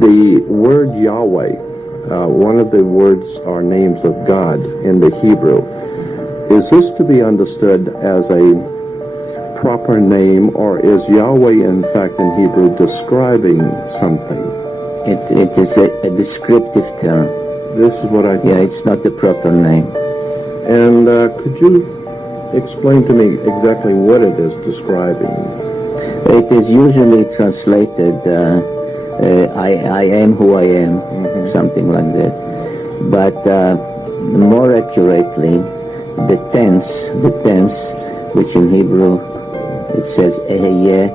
The word Yahweh, one of the words are names of God in the Hebrew. Is this to be understood as a proper name, or is Yahweh in fact in Hebrew describing something? It is a descriptive term. This is what I thought. Yeah, it's not the proper name. And could you explain to me exactly what it is describing? It is usually translated, I am who I am, something like that. But more accurately, the tense, which in Hebrew it says Eheyeh,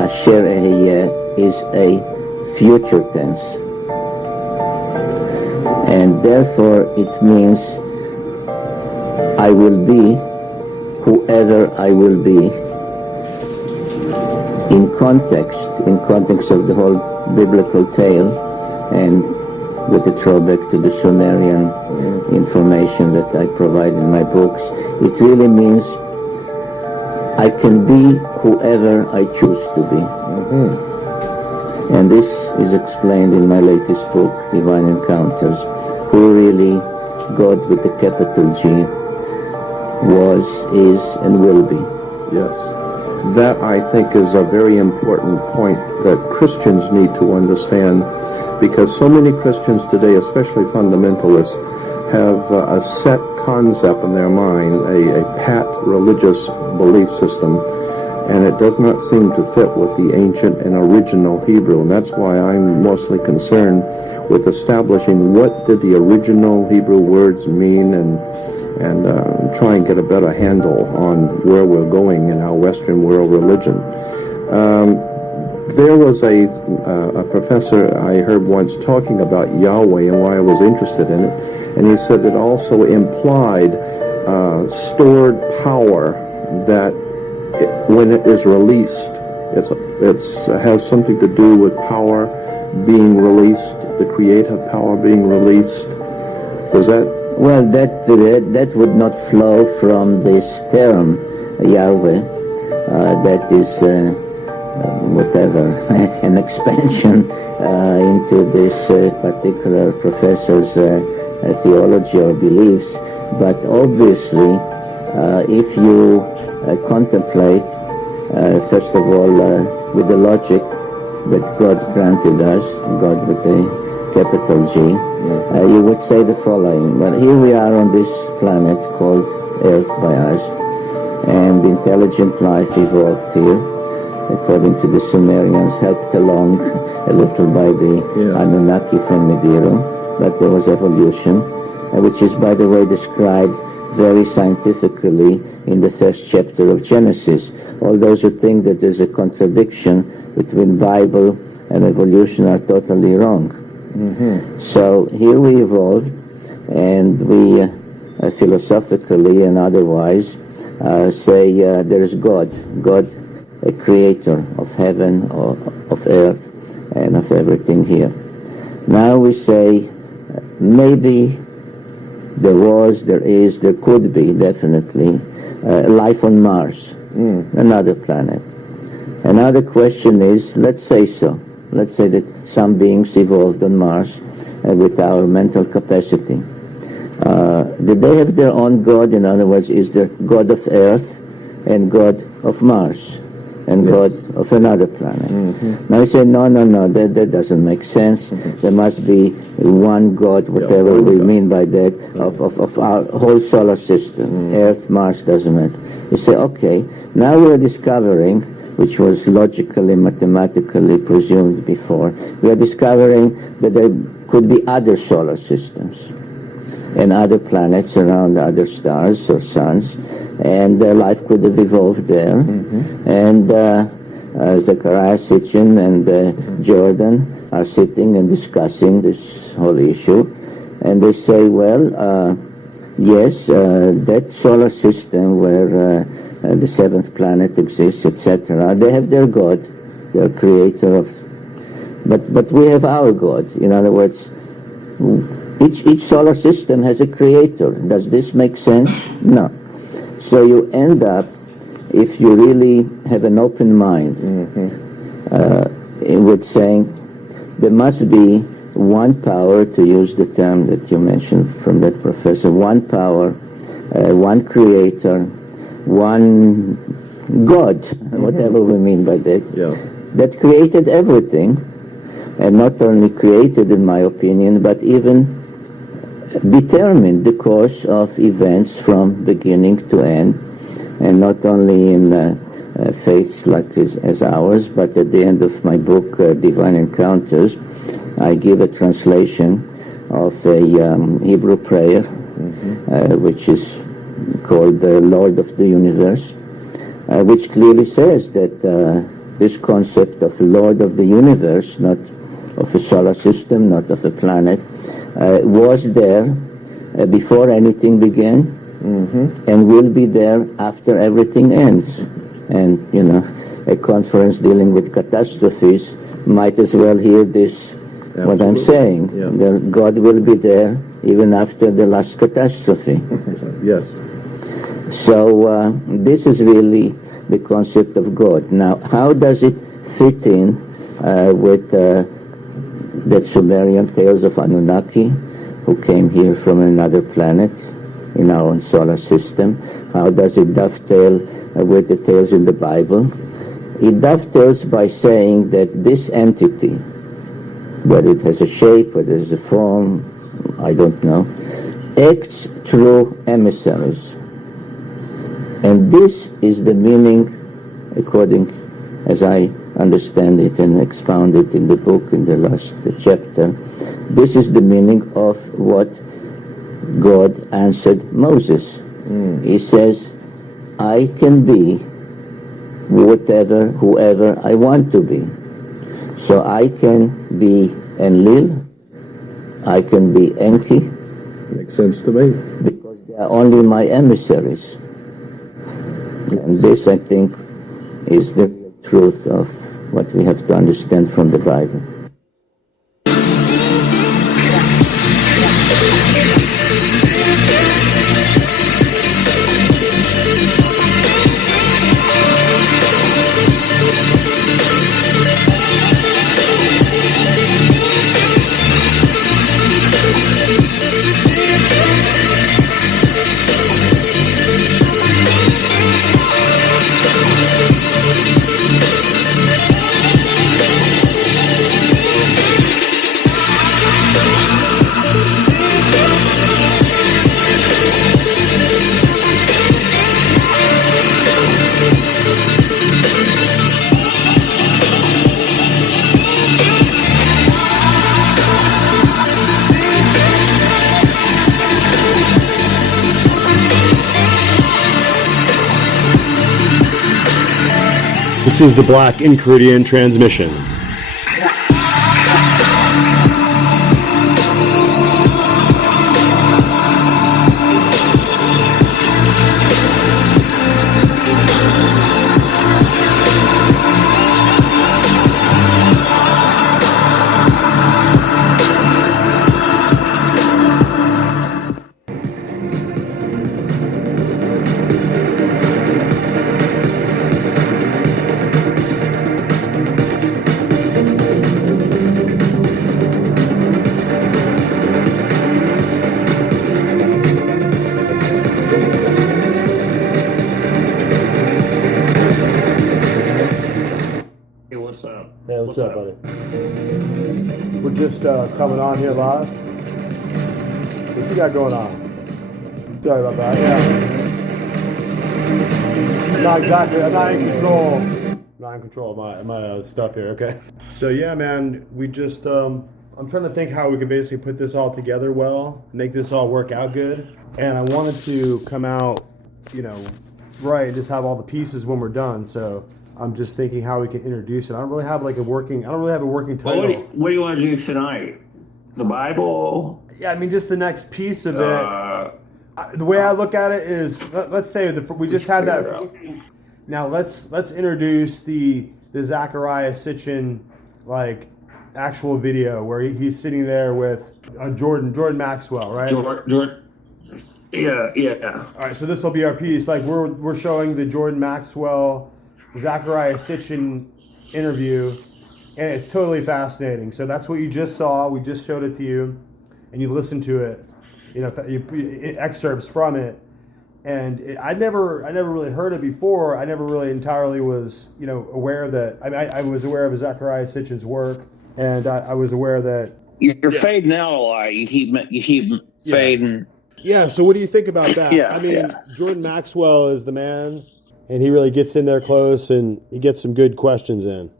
Asher Eheyeh, is a future tense. And therefore it means I will be whoever I will be, in context of the whole biblical tale, and with the throwback to the Sumerian information that I provide in my books. It really means I can be whoever I choose to be. And this is explained in my latest book, Divine Encounters, who really God with the capital G was, is, and will be. Yes. That, I think, is a very important point that Christians need to understand, because so many Christians today, especially fundamentalists, have a set concept in their mind, a pat religious belief system, and it does not seem to fit with the ancient and original Hebrew. And that's why I'm mostly concerned with establishing what did the original Hebrew words mean, and try and get a better handle on where we're going in our Western world religion. There was a professor I heard once talking about Yahweh and why I was interested in it, and he said it also implied stored power that when it is released, it has something to do with power being released, the creative power being released. Was that? Well, that would not flow from this term, Yahweh. That is, whatever, an expansion into this particular professor's theology or beliefs. But obviously, if you contemplate, first of all, with the logic that God granted us, God with a capital G, you would say the following. Well, here we are on this planet called Earth by us, and intelligent life evolved here, according to the Sumerians, helped along a little by the Anunnaki from Nibiru, but there was evolution, which is, by the way, described very scientifically in the first chapter of Genesis. All those who think that there's a contradiction between Bible and evolution are totally wrong. So here we evolved, and we philosophically and otherwise say there's God, a creator of heaven, of earth, and of everything here. Now we say maybe there was, there is, there could be definitely life on Mars, another planet. Another question is, let's say so. Let's say that some beings evolved on Mars with our mental capacity. Did they have their own God? In other words, is there God of Earth and God of Mars and God of another planet? Now you say, no, that doesn't make sense. There must be one God, whatever we mean by that, of our whole solar system. Earth, Mars, doesn't matter. You say, okay, now we're discovering, which was logically, mathematically presumed before, we are discovering that there could be other solar systems and other planets around other stars or suns, and life could have evolved there. And Zechariah Sitchin and Jordan are sitting and discussing this whole issue, and they say, well, yes, that solar system where the seventh planet exists, etc. They have their God, their creator of, but we have our God. In other words, each solar system has a creator. Does this make sense? No. So you end up, if you really have an open mind, with saying there must be one power, to use the term that you mentioned from that professor, one power, one creator, one God, whatever we mean by that, that created everything, and not only created, in my opinion, but even determined the course of events from beginning to end, and not only in faiths like as ours, but at the end of my book, Divine Encounters, I give a translation of a Hebrew prayer, which is called the Lord of the Universe, which clearly says that this concept of Lord of the Universe, not of a solar system, not of a planet, was there before anything began, and will be there after everything ends. And, you know, a conference dealing with catastrophes might as well hear this, what I'm saying. Yes. That God will be there even after the last catastrophe. Yes. So this is really the concept of God. Now, how does it fit in with the Sumerian tales of Anunnaki, who came here from another planet in our own solar system? How does it dovetail with the tales in the Bible? It dovetails by saying that this entity, whether it has a shape, whether it has a form, I don't know, acts through emissaries. And this is the meaning, according as I understand it and expound it in the book in the last chapter, this is the meaning of what God answered Moses. He says, I can be whoever I want to be. So I can be Enlil, I can be Enki. Makes sense to me. Because they are only my emissaries. And this, I think, is the truth of what we have to understand from the Bible. This is the Black Enchiridion transmission. Hey, what's up, buddy? We're just coming on here live. What you got going on? Sorry about that. Yeah. I'm not in control. I'm not in control of my stuff here. Okay. So yeah, man, we just I'm trying to think how we can basically put this all together well, make this all work out good, and I wanted to come out, right, just have all the pieces when we're done. So I'm just thinking how we can introduce it. I don't really have a working title. Well, what do you want to do tonight? The Bible? Yeah, I mean, just the next piece of it. The way I look at it is, let's say we just had that. Now let's introduce the Zachariah Sitchin actual video where he's sitting there with Jordan Maxwell, right? Jordan. Yeah. All right, so this will be our piece. We're showing the Jordan Maxwell, Zachariah Sitchin interview, And it's totally fascinating. So that's what you just saw. We just showed it to you, and you listened to it. Excerpts from it. And I never really heard it before. I never really entirely was, aware of that. I was aware of Zechariah Sitchin's work, and I was aware that you're fading out a lot. You keep fading. Yeah. So what do you think about that? Yeah. Jordan Maxwell is the man, and he really gets in there close, and he gets some good questions in.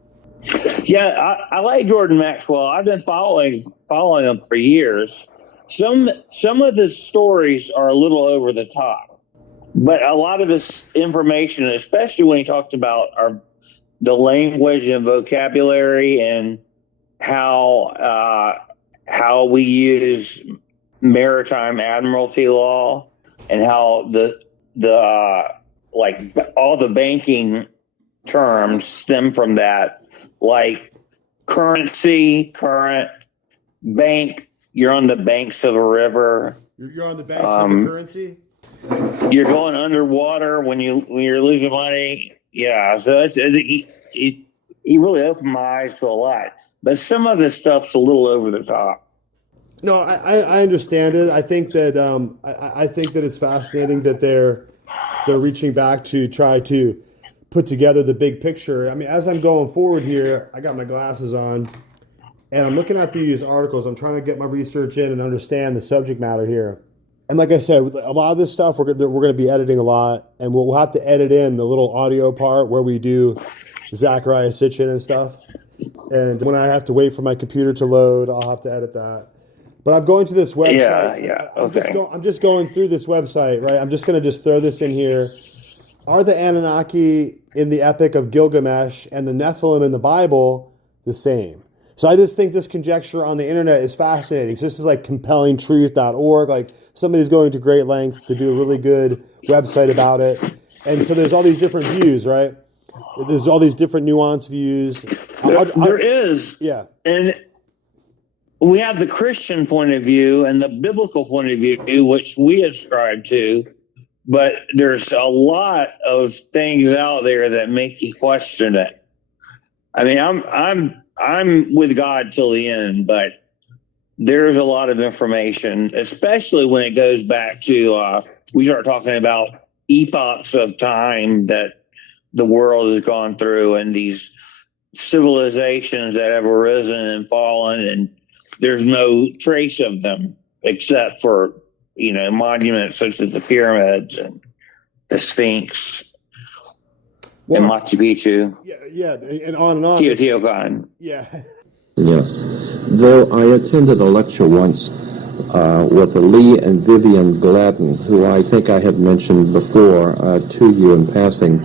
Yeah, I like Jordan Maxwell. I've been following him for years. Some of the stories are a little over the top, but a lot of his information, especially when he talks about the language and vocabulary and how we use maritime admiralty law and how the all the banking terms stem from that. Like currency, current, bank, you're on the banks of a river. You're on the banks of the currency? You're going underwater when you're losing money. Yeah, so he really opened my eyes to a lot. But some of this stuff's a little over the top. No, I understand it. I think that I think that it's fascinating that they're reaching back to try to put together the big picture. I mean, as I'm going forward here, I got my glasses on, and I'm looking at these articles. I'm trying to get my research in and understand the subject matter here. And like I said, a lot of this stuff we're going to be editing a lot, and we'll have to edit in the little audio part where we do Zechariah Sitchin and stuff. And when I have to wait for my computer to load, I'll have to edit that. But I'm going to this website. Yeah. Okay. I'm just going through this website, right? I'm just going to throw this in here. Are the Anunnaki in the Epic of Gilgamesh and the Nephilim in the Bible the same? So I just think this conjecture on the internet is fascinating. So this is like compellingtruth.org. Like somebody's going to great lengths to do a really good website about it. And so there's all these different views, right? There's all these different nuanced views. There is. Yeah. And we have the Christian point of view and the biblical point of view, which we ascribe to. But there's a lot of things out there that make you question it. I mean, I'm with God till the end, but there's a lot of information, especially when it goes back to we start talking about epochs of time that the world has gone through and these civilizations that have arisen and fallen, and there's no trace of them except for monuments such as the pyramids and the Sphinx and Machu Picchu. Yeah, and on and on. Teotihuacan. Yeah. Yes. Though I attended a lecture once with Lee and Vivian Gladden, who I think I had mentioned before to you in passing,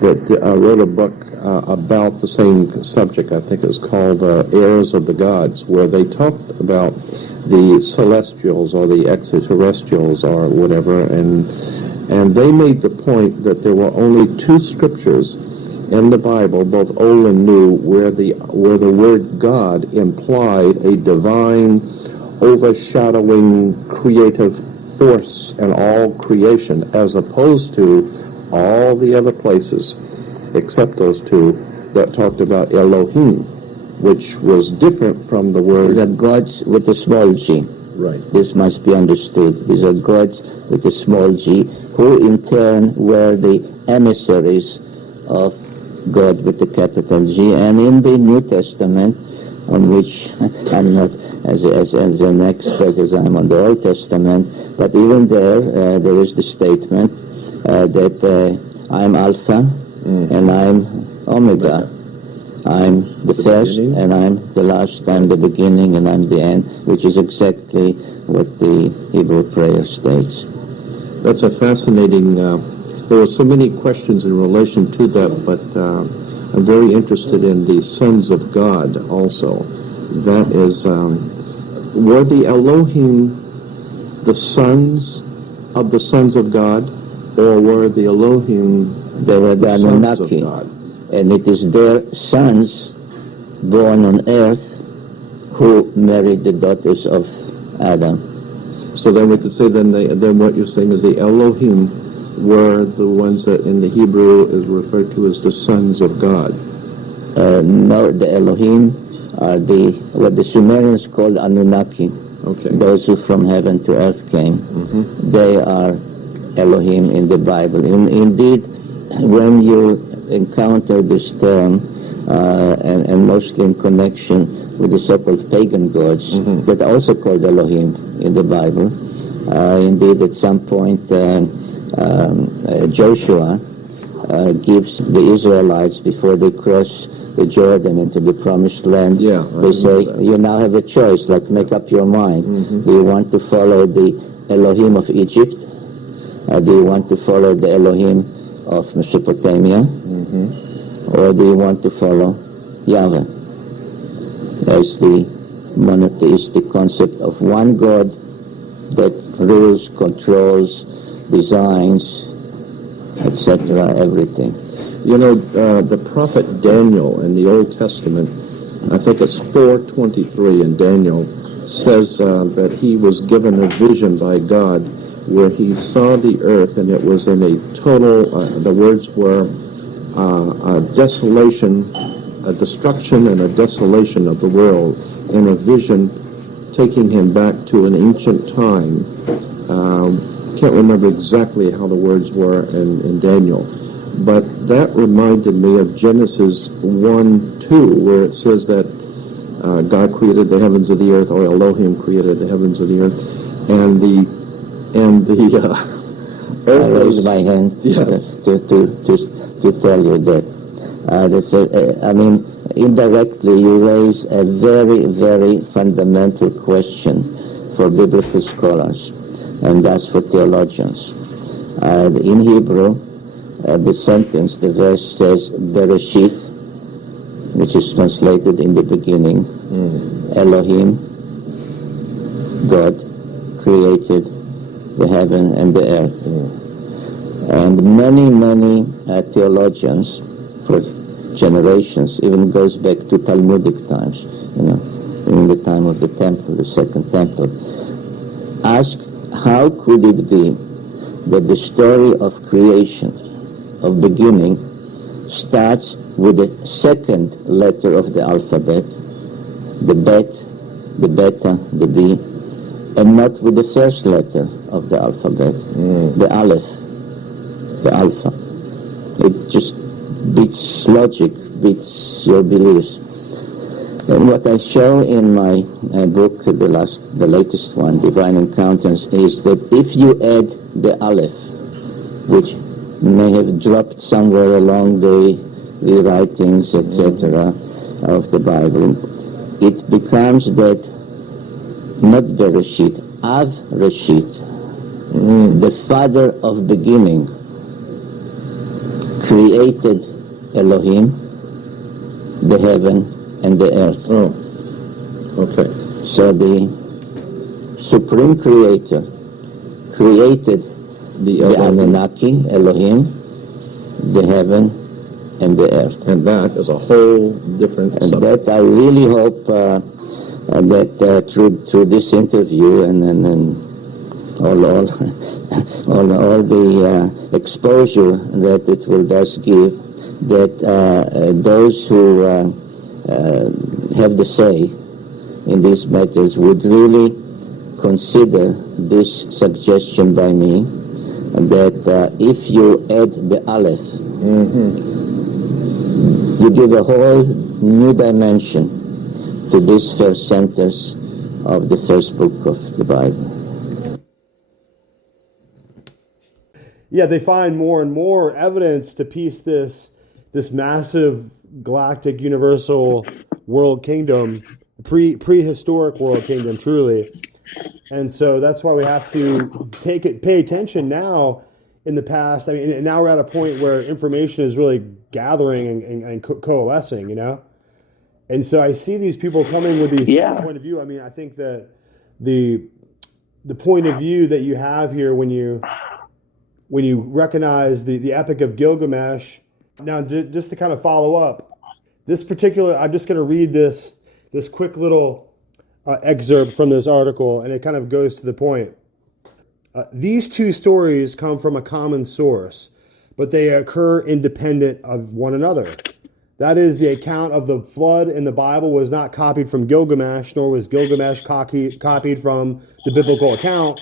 that wrote a book about the same subject. I think it was called Heirs of the Gods, where they talked about the celestials or the extraterrestrials or whatever, and they made the point that there were only two scriptures in the Bible, both Old and New, where the word God implied a divine, overshadowing, creative force in all creation, as opposed to all the other places, except those two, that talked about Elohim, which was different from the word... These are gods with a small g. Right. This must be understood. These are gods with a small g, who in turn were the emissaries of God with the capital G. And in the New Testament, on which I'm not as an expert as I'm on the Old Testament, but even there is the statement that I'm Alpha and I'm Omega. I'm the first and I'm the last, I'm the beginning and I'm the end, which is exactly what the Hebrew prayer states. That's a fascinating... there were so many questions in relation to that, but I'm very interested in the sons of God also. That is, were the Elohim the sons of the sons of God, or were the Elohim they were the Anunnaki? And it is their sons born on earth who married the daughters of Adam. So then we could say then what you're saying is the Elohim were the ones that in the Hebrew is referred to as the sons of God. No, the Elohim are what the Sumerians called Anunnaki. Okay. Those who from heaven to earth came. They are Elohim in the Bible. Indeed, when you encounter this term, and mostly in connection with the so-called pagan gods that are also called Elohim in the Bible, indeed at some point Joshua gives the Israelites, before they cross the Jordan into the promised land, they say, you now have a choice, like make up your mind. Do you want to follow the Elohim of Egypt? Do you want to follow the Elohim of Mesopotamia? Or do you want to follow Yahweh as the monotheistic concept of one God that rules, controls, designs, etc., everything? You know, the prophet Daniel in the Old Testament, I think it's 4:23 in Daniel, says that he was given a vision by God where he saw the earth, and it was in a total, the words were a desolation, a destruction and a desolation of the world, in a vision taking him back to an ancient time. Can't remember exactly how the words were in Daniel, but that reminded me of Genesis 1:2, where it says that God created the heavens of the earth, or Elohim created the heavens of the earth, and the I raise my hand to tell you that. I mean, indirectly you raise a very, very fundamental question for biblical scholars, and that's for theologians. In Hebrew, the sentence, the verse says, Bereshit, which is translated in the beginning. Elohim, God, created the heaven and the earth. And many, many theologians, for generations, even goes back to Talmudic times, in the time of the temple, the second temple, asked how could it be that the story of creation, of beginning, starts with the second letter of the alphabet, the bet, the beta, the B, and not with the first letter of the alphabet, the aleph, the alpha. It just beats logic, beats your beliefs. And what I show in my book, the latest one, Divine Encounters, is that if you add the aleph, which may have dropped somewhere along the rewritings, etc., of the Bible, it becomes that not Bereshit, Av Reshit, the father of beginning, created Elohim, the heaven and the earth. Oh, okay. So the supreme creator created the Anunnaki, Elohim, the heaven and the earth. And that is a whole different And subject. that I really hope that through this interview and all the exposure that it will thus give, that those who have the say in these matters would really consider this suggestion by me, that if you add the aleph, you give a whole new dimension to this first sentence of the first book of the Bible. Yeah, they find more and more evidence to piece this massive galactic universal world kingdom, prehistoric world kingdom, truly. And so that's why we have to pay attention now. In the past, I mean, and now we're at a point where information is really gathering and coalescing, And so I see these people coming with these point of view. I mean, I think that the point of view that you have here when you recognize the Epic of Gilgamesh. Now, just to kind of follow up, this particular, I'm just going to read this quick little excerpt from this article, and it kind of goes to the point. These two stories come from a common source, but they occur independent of one another. That is, the account of the flood in the Bible was not copied from Gilgamesh, nor was Gilgamesh copied from the biblical account.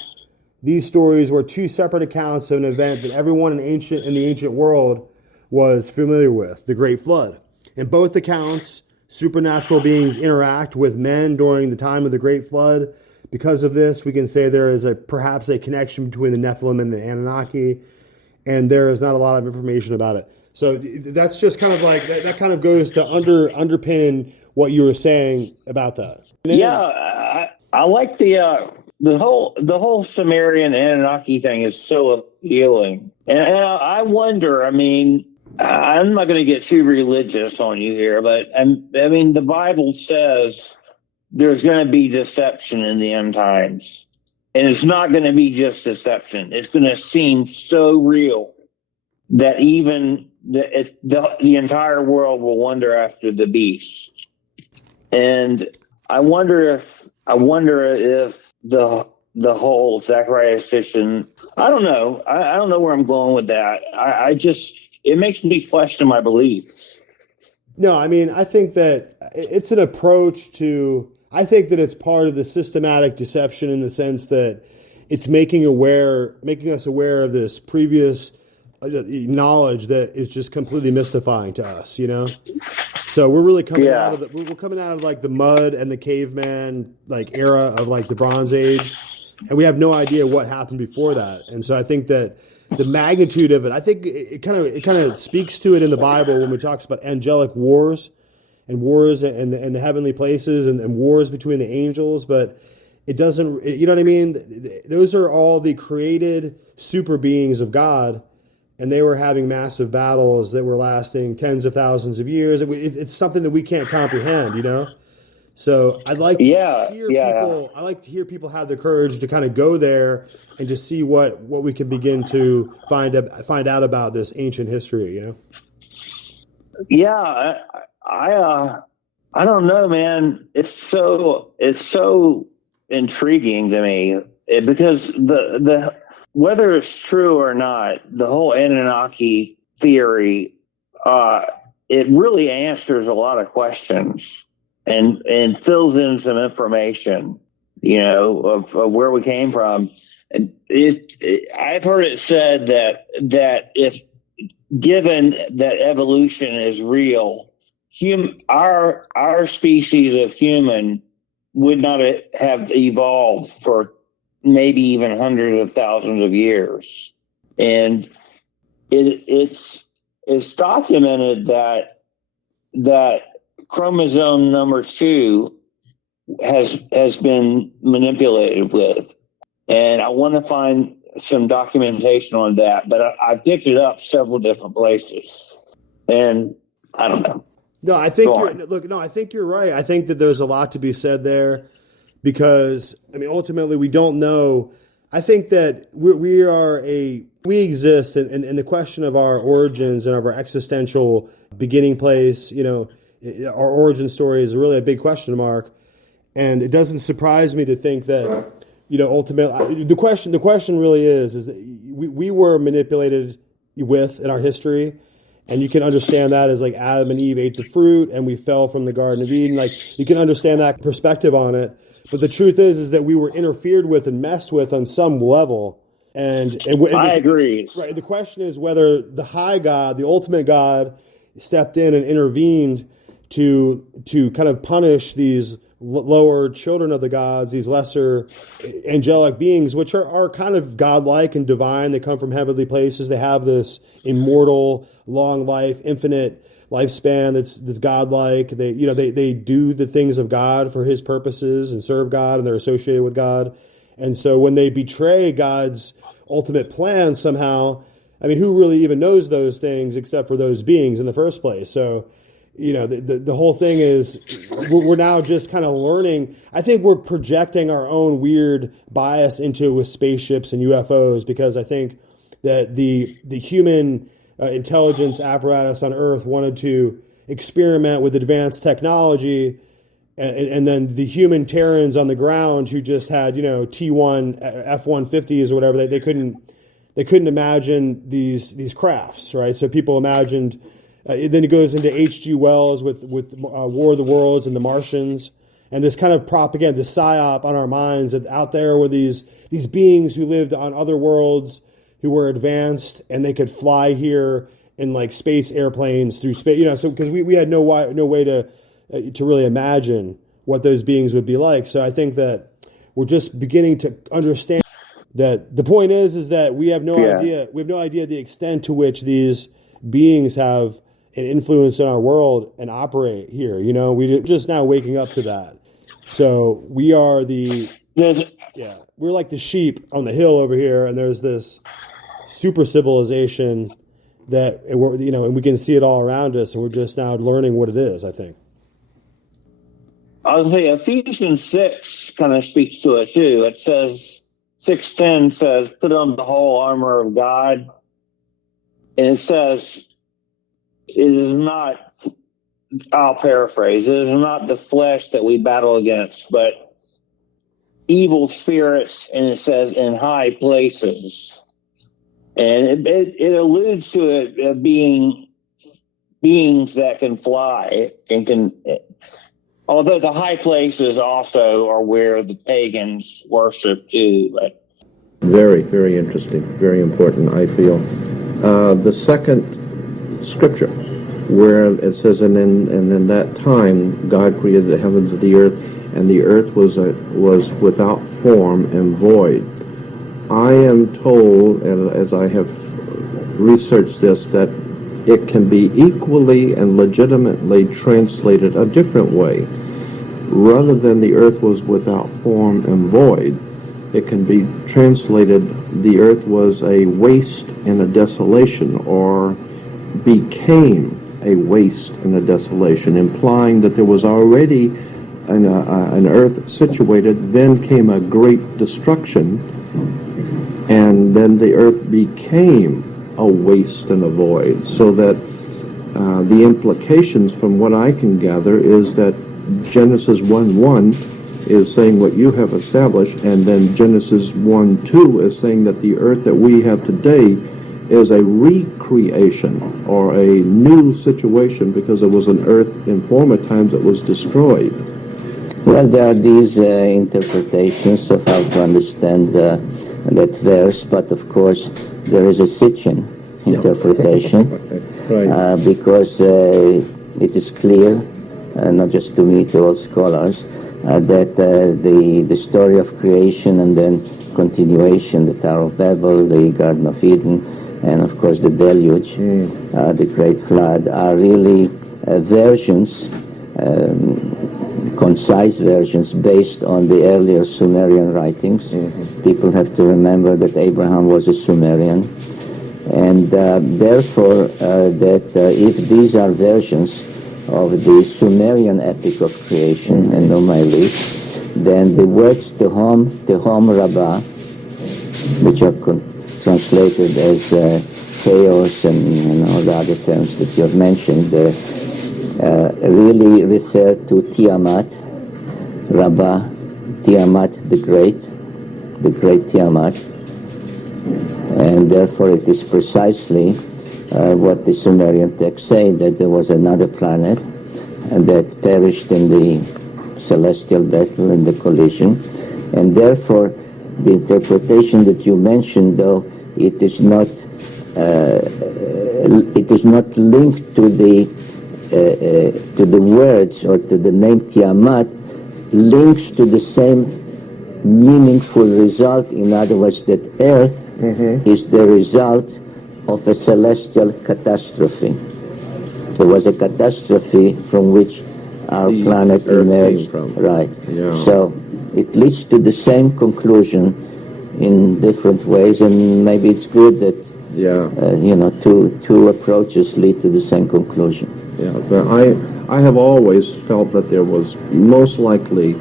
These stories were two separate accounts of an event that everyone in the ancient world was familiar with, the Great Flood. In both accounts, supernatural beings interact with men during the time of the Great Flood. Because of this, we can say there is perhaps a connection between the Nephilim and the Anunnaki, and there is not a lot of information about it. So that's just kind of like, that kind of goes to underpin what you were saying about that. Yeah, I like the whole Sumerian Anunnaki thing is so appealing. And I wonder, I mean, I'm not going to get too religious on you here, but I mean, the Bible says there's going to be deception in the end times. And it's not going to be just deception. It's going to seem so real that even the entire world will wonder after the beast. And I wonder if the whole Zacharias fiction, I don't know. I don't know where I'm going with that. It makes me question my beliefs. No, I mean, I think that it's an approach to, I think that it's part of the systematic deception in the sense that it's making us aware of this previous knowledge that is just completely mystifying to us, you know? So we're really coming out of we're coming out of like the mud and the caveman like era of like the Bronze Age, and we have no idea what happened before that. And so I think that the magnitude of it, I think it kind of speaks to it in the Bible when it talks about angelic wars and wars in the heavenly places and wars between the angels, but it doesn't, you know what I mean? Those are all the created super beings of God, and they were having massive battles that were lasting tens of thousands of years. It's something that we can't comprehend, you know? So I'd like to I like to hear people have the courage to kind of go there and just see what we can begin to find out about this ancient history, you know? Yeah, I don't know, man. It's so intriguing to me because the whether it's true or not, the whole Anunnaki theory, it really answers a lot of questions and fills in some information, you know, of where we came from. And I've heard it said that if given that evolution is real, our species of human would not have evolved for maybe even hundreds of thousands of years. And it's documented that chromosome number 2 has been manipulated with. And I want to find some documentation on that, but I picked it up several different places. And I don't know. No, I think I think you're right. I think that there's a lot to be said there because, I mean, ultimately we don't know. I think that we exist in the question of our origins and of our existential beginning place. You know, our origin story is really a big question mark. And it doesn't surprise me to think that, you know, ultimately the question really is that we were manipulated with in our history. And you can understand that as like Adam and Eve ate the fruit and we fell from the Garden of Eden. Like you can understand that perspective on it. But the truth is that we were interfered with and messed with on some level. And I agree. Right. The question is whether the high God, the ultimate God, stepped in and intervened to kind of punish these lower children of the gods, these lesser angelic beings, which are kind of godlike and divine. They come from heavenly places. They have this immortal, long life, infinite lifespan that's godlike. They do the things of God for his purposes and serve God, and they're associated with God. And so when they betray God's ultimate plan somehow, I mean, who really even knows those things except for those beings in the first place? So, you know, the whole thing is we're now just kind of learning. I think we're projecting our own weird bias into with spaceships and UFOs because I think that the human intelligence apparatus on Earth wanted to experiment with advanced technology, and then the human Terrans on the ground who just had, you know, T1 F-150s or whatever, they couldn't imagine these crafts, right? So people imagined Then it goes into H.G. Wells with War of the Worlds and the Martians, and this kind of propaganda, this psyop on our minds that out there were these beings who lived on other worlds who were advanced and they could fly here in like space airplanes through space. You know, so because we had no way to really imagine what those beings would be like. So I think that we're just beginning to understand that the point is that we have no idea. We have no idea the extent to which these beings have an influence on our world and operate here. You know, we're just now waking up to that. So we are we're like the sheep on the hill over here, and there's this super civilization that we're, you know, and we can see it all around us, and we're just now learning what it is, I think. I would say Ephesians 6 kind of speaks to it too. It says, 6:10 says, put on the whole armor of God. And it says, it is not, I'll paraphrase, it is not the flesh that we battle against, but evil spirits, and it says in high places. And it alludes to it being beings that can fly and can, although the high places also are where the pagans worship too. But very, very interesting, very important, I feel. The second scripture, where it says, and in that time God created the heavens and the earth was without form and void. I am told, as I have researched this, that it can be equally and legitimately translated a different way. Rather than the earth was without form and void, it can be translated the earth was a waste and a desolation, or became a waste and a desolation, implying that there was already an earth situated, then came a great destruction, and then the earth became a waste and a void. So that the implications from what I can gather is that Genesis 1:1 is saying what you have established, and then Genesis 1:2 is saying that the earth that we have today is a recreation or a new situation because it was an earth in former times that was destroyed. Well, there are these interpretations of how to understand that verse, but of course there is a Sitchin interpretation, Right. because it is clear, not just to me, to all scholars, that the story of creation and then continuation, the Tower of Babel, the Garden of Eden, and of course the deluge, the Great Flood, are really versions, concise versions based on the earlier Sumerian writings. People have to remember that Abraham was a Sumerian, and therefore if these are versions of the Sumerian epic of creation and Nomaili, then the words Tehom Rabbah, which are translated as chaos and all the other terms that you have mentioned, really refer to Tiamat, Rabbah, Tiamat the great Tiamat, and therefore it is precisely what the Sumerian texts say, that there was another planet that perished in the celestial battle, in the collision, and therefore the interpretation that you mentioned, though it is not linked to the words or to the name Tiamat, links to the same meaningful result. In other words, that Earth is the result of a celestial catastrophe. There was a catastrophe from which our planet emerged. Right. Yeah. So it leads to the same conclusion in different ways, and maybe it's good that two approaches lead to the same conclusion. Yeah, but I have always felt that there was most likely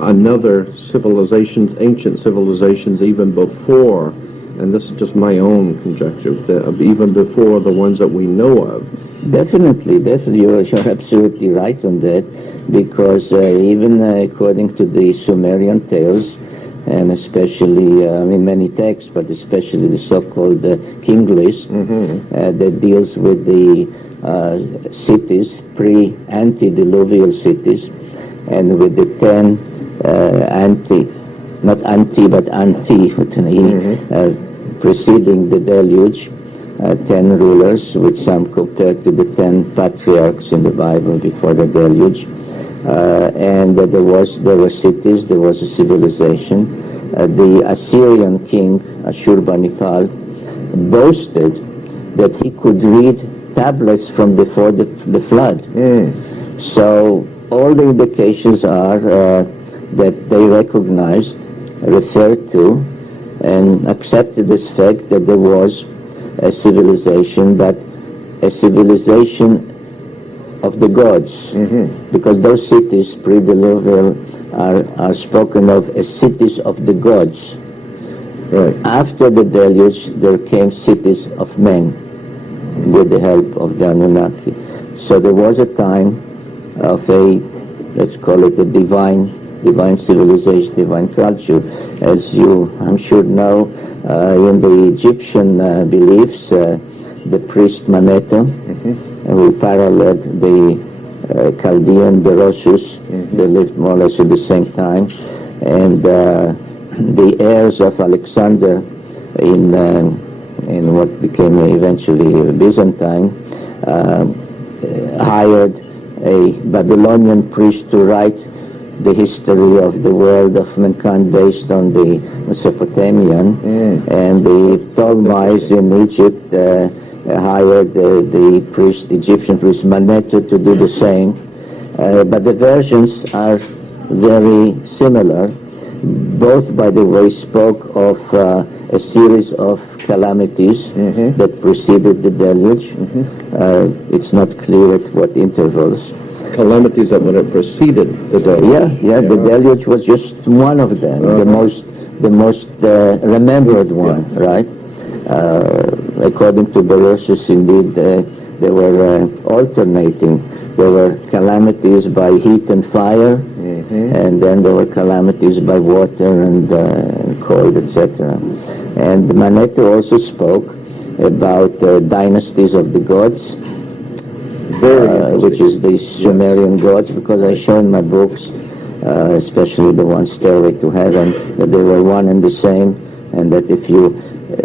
another civilizations, ancient civilizations, even before, and this is just my own conjecture, even before the ones that we know of. Definitely, you're absolutely right on that, because even according to the Sumerian tales, and especially in many texts, but especially the so-called King List that deals with the cities, pre-antediluvial cities, and with the 10 preceding the deluge, 10 rulers, which some compared to the 10 patriarchs in the Bible before the deluge. And there were cities, there was a civilization. The Assyrian king, Ashurbanipal, boasted that he could read tablets from before the flood. So all the indications are that they recognized, referred to, and accepted this fact that there was a civilization, but a civilization of the gods, because those cities pre-diluvial are spoken of as cities of the gods. Right. After the deluge, there came cities of men with the help of the Anunnaki. So there was a time of a, let's call it a divine civilization, divine culture. As you, I'm sure, know, in the Egyptian beliefs, the priest Manetho, who paralleled the Chaldean Berosus, they lived more or less at the same time, and the heirs of Alexander in what became eventually Byzantine hired a Babylonian priest to write the history of the world of mankind based on the Mesopotamian, and the Ptolemies in Egypt hired the Egyptian priest Manetho to do the same. But the versions are very similar. Both, by the way, spoke of a series of calamities that preceded the deluge. It's not clear at what intervals. Calamities that would have preceded the deluge. Yeah, the deluge was just one of them, the most remembered one, right? According to Berosus, indeed, they were alternating. There were calamities by heat and fire, and then there were calamities by water and cold, etc. And Manetho also spoke about dynasties of the gods, which is the Sumerian gods, because I show in my books, especially the one Stairway to Heaven, that they were one and the same, and that if you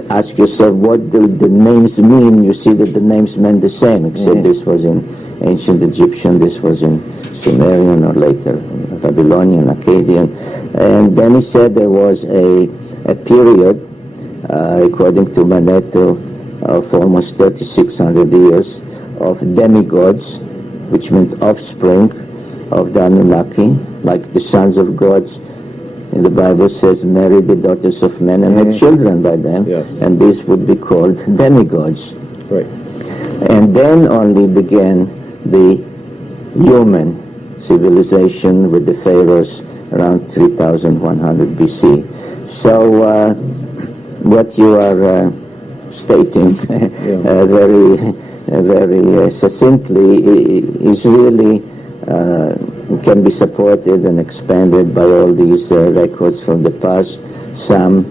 ask yourself what do the names mean, you see that the names meant the same, except this was in ancient Egyptian, this was in Sumerian, or later Babylonian, Akkadian. And then he said there was a period, according to Manetho, of almost 3,600 years of demigods, which meant offspring of the Anunnaki, like the sons of gods in the Bible says married the daughters of men and had children by them, and these would be called demigods. Right. And then only began the human civilization with the pharaohs around 3100 BC. So what you are stating very succinctly is really can be supported and expanded by all these records from the past, some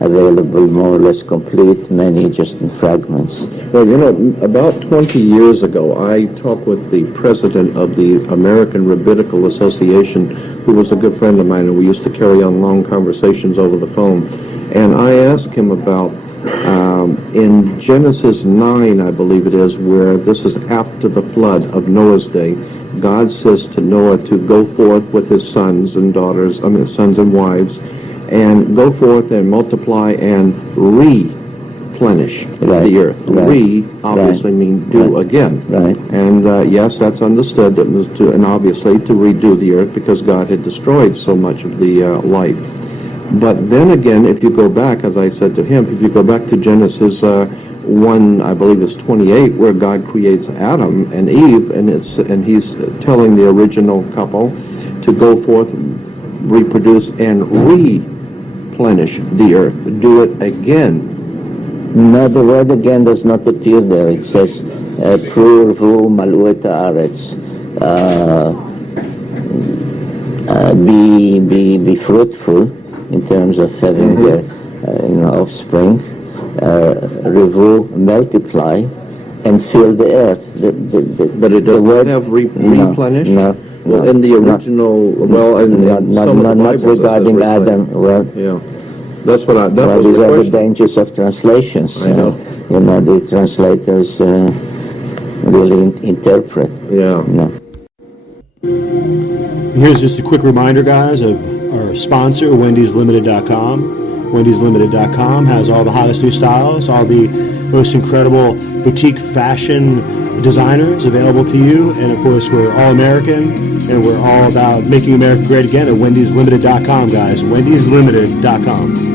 available more or less complete, many just in fragments. Well, you know, about 20 years ago, I talked with the president of the American Rabbinical Association, who was a good friend of mine, and we used to carry on long conversations over the phone. And I asked him about, in Genesis 9, I believe it is, where this is after the flood of Noah's day, God says to Noah to go forth with his sons and daughters, sons and wives, and go forth and multiply and replenish the earth. Obviously mean do again. Right. And yes, that's understood, that was and obviously to redo the earth because God had destroyed so much of the life. But then again, if you go back, as I said to him, if you go back to Genesis 1, I believe it's 28, where God creates Adam and Eve, and he's telling the original couple to go forth, reproduce, and replenish the earth. Do it again. No, the word again does not appear there. It says, Prurvu malu et haaretz. Be fruitful in terms of having offspring, revolve, multiply, and fill the earth. But it doesn't have replenish? No. Well, in the original, not regarding Adam. Well, yeah, that's what these are the dangers of translations. I know. The translators really interpret. Yeah. Here's just a quick reminder, guys, of our sponsor, Wendy'sLimited.com. Wendy'sLimited.com has all the hottest new styles, all the most incredible boutique fashion designers available to you. And of course, we're all American, and we're all about making America great again at Wendy'sLimited.com, guys. Wendy'sLimited.com.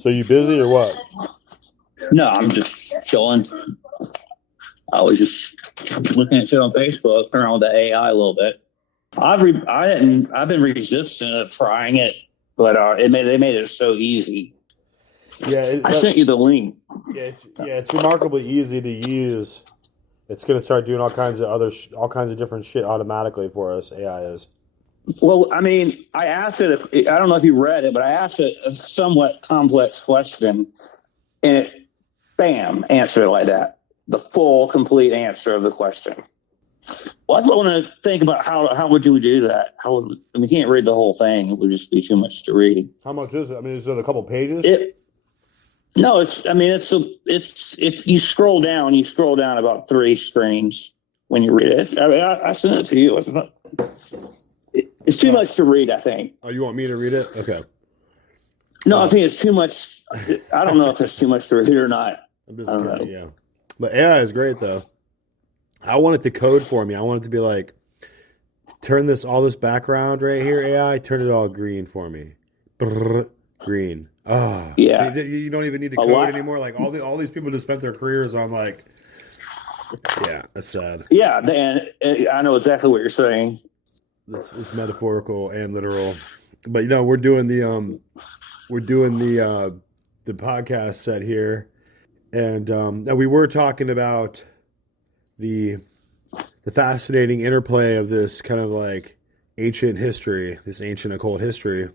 So you busy or what? No, I'm just chilling. I was just looking at shit on Facebook, around with the AI a little bit. I've been resistant of trying it, but they made it so easy. Yeah, I sent you the link. Yeah, it's remarkably easy to use. It's going to start doing all kinds of different shit automatically for us. AI is. Well, I mean, I asked it. I don't know if you read it, but I asked it a somewhat complex question, and it, bam, answered it like that. The full, complete answer of the question. Well, I want to think about how would you do that? We can't read the whole thing. It would just be too much to read. How much is it? I mean, is it a couple pages? No, it's if you scroll down about 3 screens when you read it. I mean, I sent it to you. It's too much to read, I think. Oh, you want me to read it? Okay. No, I think it's too much. I don't know if it's too much to read or not. I'm just kidding, yeah. But AI is great, though. I want it to code for me. I want it to be like, turn all this background right here, AI, turn it all green for me. Brrr, green. Ah. Yeah. So you don't even need to code anymore. Like, all these people just spent their careers on, like, yeah, that's sad. Yeah, Dan, I know exactly what you're saying. It's metaphorical and literal, but we're doing the podcast set here, and we were talking about the fascinating interplay of this kind of like ancient history, this ancient occult history,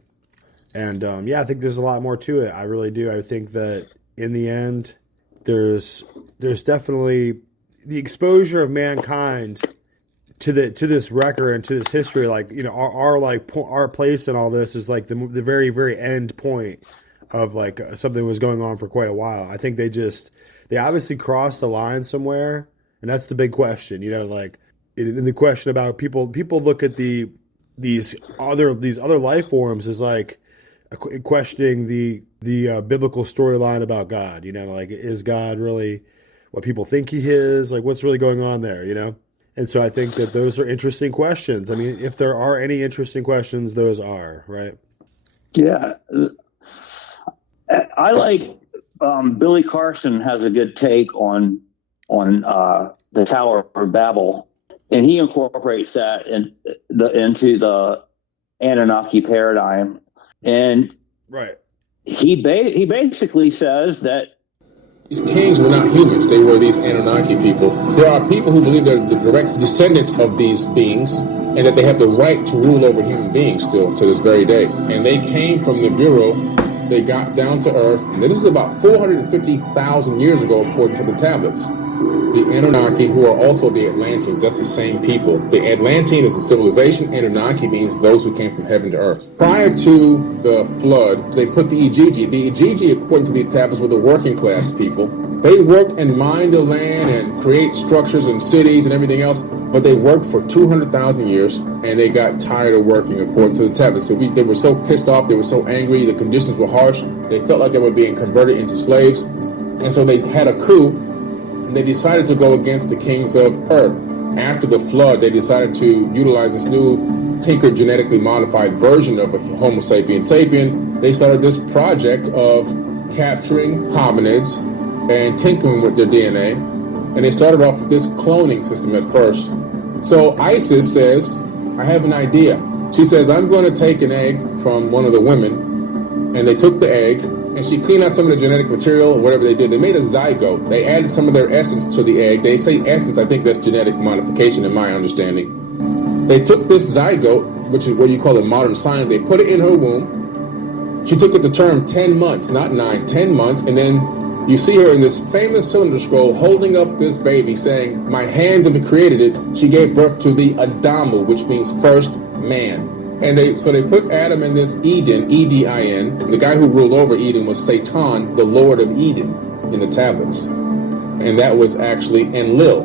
and I think there's a lot more to it. I really do. I think that in the end, there's definitely the exposure of mankind to this record and to this history, like our place in all this is like the very, very end point of like something was going on for quite a while. I think they obviously crossed the line somewhere, and that's the big question. Like in the question about people look at these other life forms as like questioning the biblical storyline about God. Like, is God really what people think he is? Like, what's really going on there? And so I think that those are interesting questions. I mean, if there are any interesting questions, those are, right? Yeah. I like Billy Carson has a good take on the Tower of Babel, and he incorporates that into the Anunnaki paradigm. And right. He basically says that these kings were not humans. They were these Anunnaki people. There are people who believe they're the direct descendants of these beings and that they have the right to rule over human beings still to this very day. And they came from the Bureau. They got down to Earth. And this is about 450,000 years ago, according to the tablets. The Anunnaki, who are also the Atlanteans, that's the same people. The Atlantean is the civilization. Anunnaki means those who came from heaven to earth. Prior to the flood, they put the Igigi. The Igigi, according to these tablets, were the working class people. They worked and mined the land and create structures and cities and everything else, but they worked for 200,000 years, and they got tired of working according to the tablets. So they were so pissed off, they were so angry, the conditions were harsh, they felt like they were being converted into slaves, and so they had a coup, and they decided to go against the kings of earth. After the flood, they decided to utilize this new tinkered, genetically modified version of a Homo sapien sapien. They started this project of capturing hominids and tinkering with their DNA, and they started off with this cloning system at first. So Isis says, I have an idea. She says, I'm going to take an egg from one of the women, and they took the egg, and she cleaned out some of the genetic material or whatever they did. They made a zygote. They added some of their essence to the egg. They say essence, I think that's genetic modification in my understanding. They took this zygote, which is what you call in modern science, they put it in her womb. She took it the term 10 months, not 9, 10 months, and then you see her in this famous cylinder scroll holding up this baby saying, my hands have created it. She gave birth to the Adamu, which means first man. And they put Adam in this Eden, E-D-I-N. The guy who ruled over Eden was Satan, the Lord of Eden, in the tablets. And that was actually Enlil.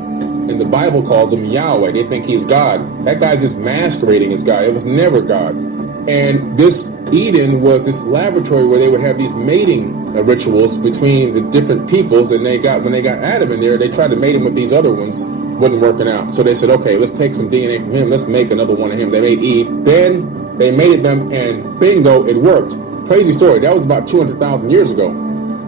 And the Bible calls him Yahweh. They think he's God. That guy's just masquerading as God. It was never God. And this Eden was this laboratory where they would have these mating rituals between the different peoples. And when they got Adam in there, they tried to mate him with these other ones. Wasn't working out. So they said, okay, let's take some DNA from him. Let's make another one of him. They made Eve. Then they mated them, and bingo, it worked. Crazy story. That was about 200,000 years ago.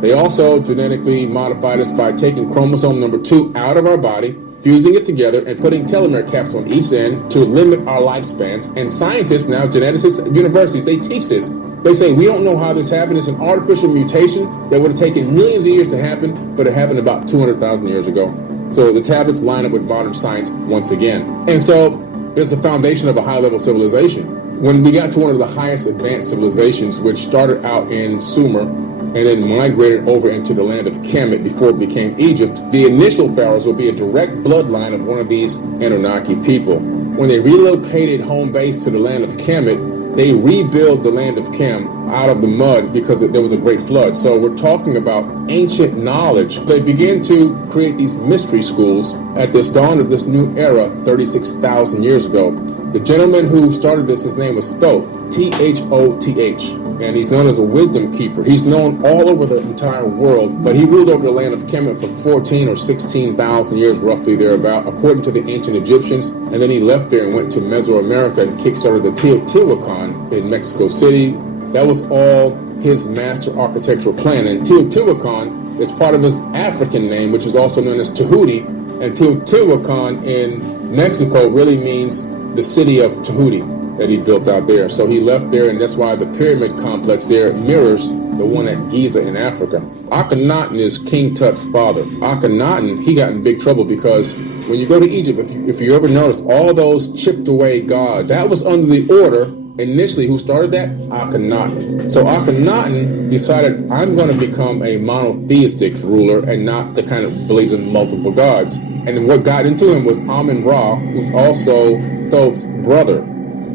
They also genetically modified us by taking chromosome number 2 out of our body, fusing it together, and putting telomere caps on each end to limit our lifespans. And scientists now, geneticists at universities, they teach this. They say, we don't know how this happened. It's an artificial mutation that would have taken millions of years to happen, but it happened about 200,000 years ago. So the tablets line up with modern science once again. And so it's the foundation of a high-level civilization. When we got to one of the highest advanced civilizations, which started out in Sumer and then migrated over into the land of Kemet before it became Egypt, the initial pharaohs would be a direct bloodline of one of these Anunnaki people. When they relocated home base to the land of Kemet, they rebuilt the land of Kem out of the mud because there was a great flood. So we're talking about ancient knowledge. They began to create these mystery schools at this dawn of this new era 36,000 years ago. The gentleman who started this, his name was Thoth, T-H-O-T-H, and he's known as a wisdom keeper. He's known all over the entire world, but he ruled over the land of Kemet for 14 or 16,000 years, roughly thereabout, according to the ancient Egyptians. And then he left there and went to Mesoamerica and kickstarted the Teotihuacan in Mexico City. That was all his master architectural plan. And Teotihuacan is part of his African name, which is also known as Tahuti. And Teotihuacan in Mexico really means the city of Tahuti that he built out there. So he left there, and that's why the pyramid complex there mirrors the one at Giza in Africa. Akhenaten is King Tut's father. Akhenaten, he got in big trouble because when you go to Egypt, if you ever notice, all those chipped away gods, that was under the order initially, who started that? Akhenaten. So Akhenaten decided, I'm going to become a monotheistic ruler and not the kind of believes in multiple gods. And then what got into him was Amun-Ra, who's also Thoth's brother.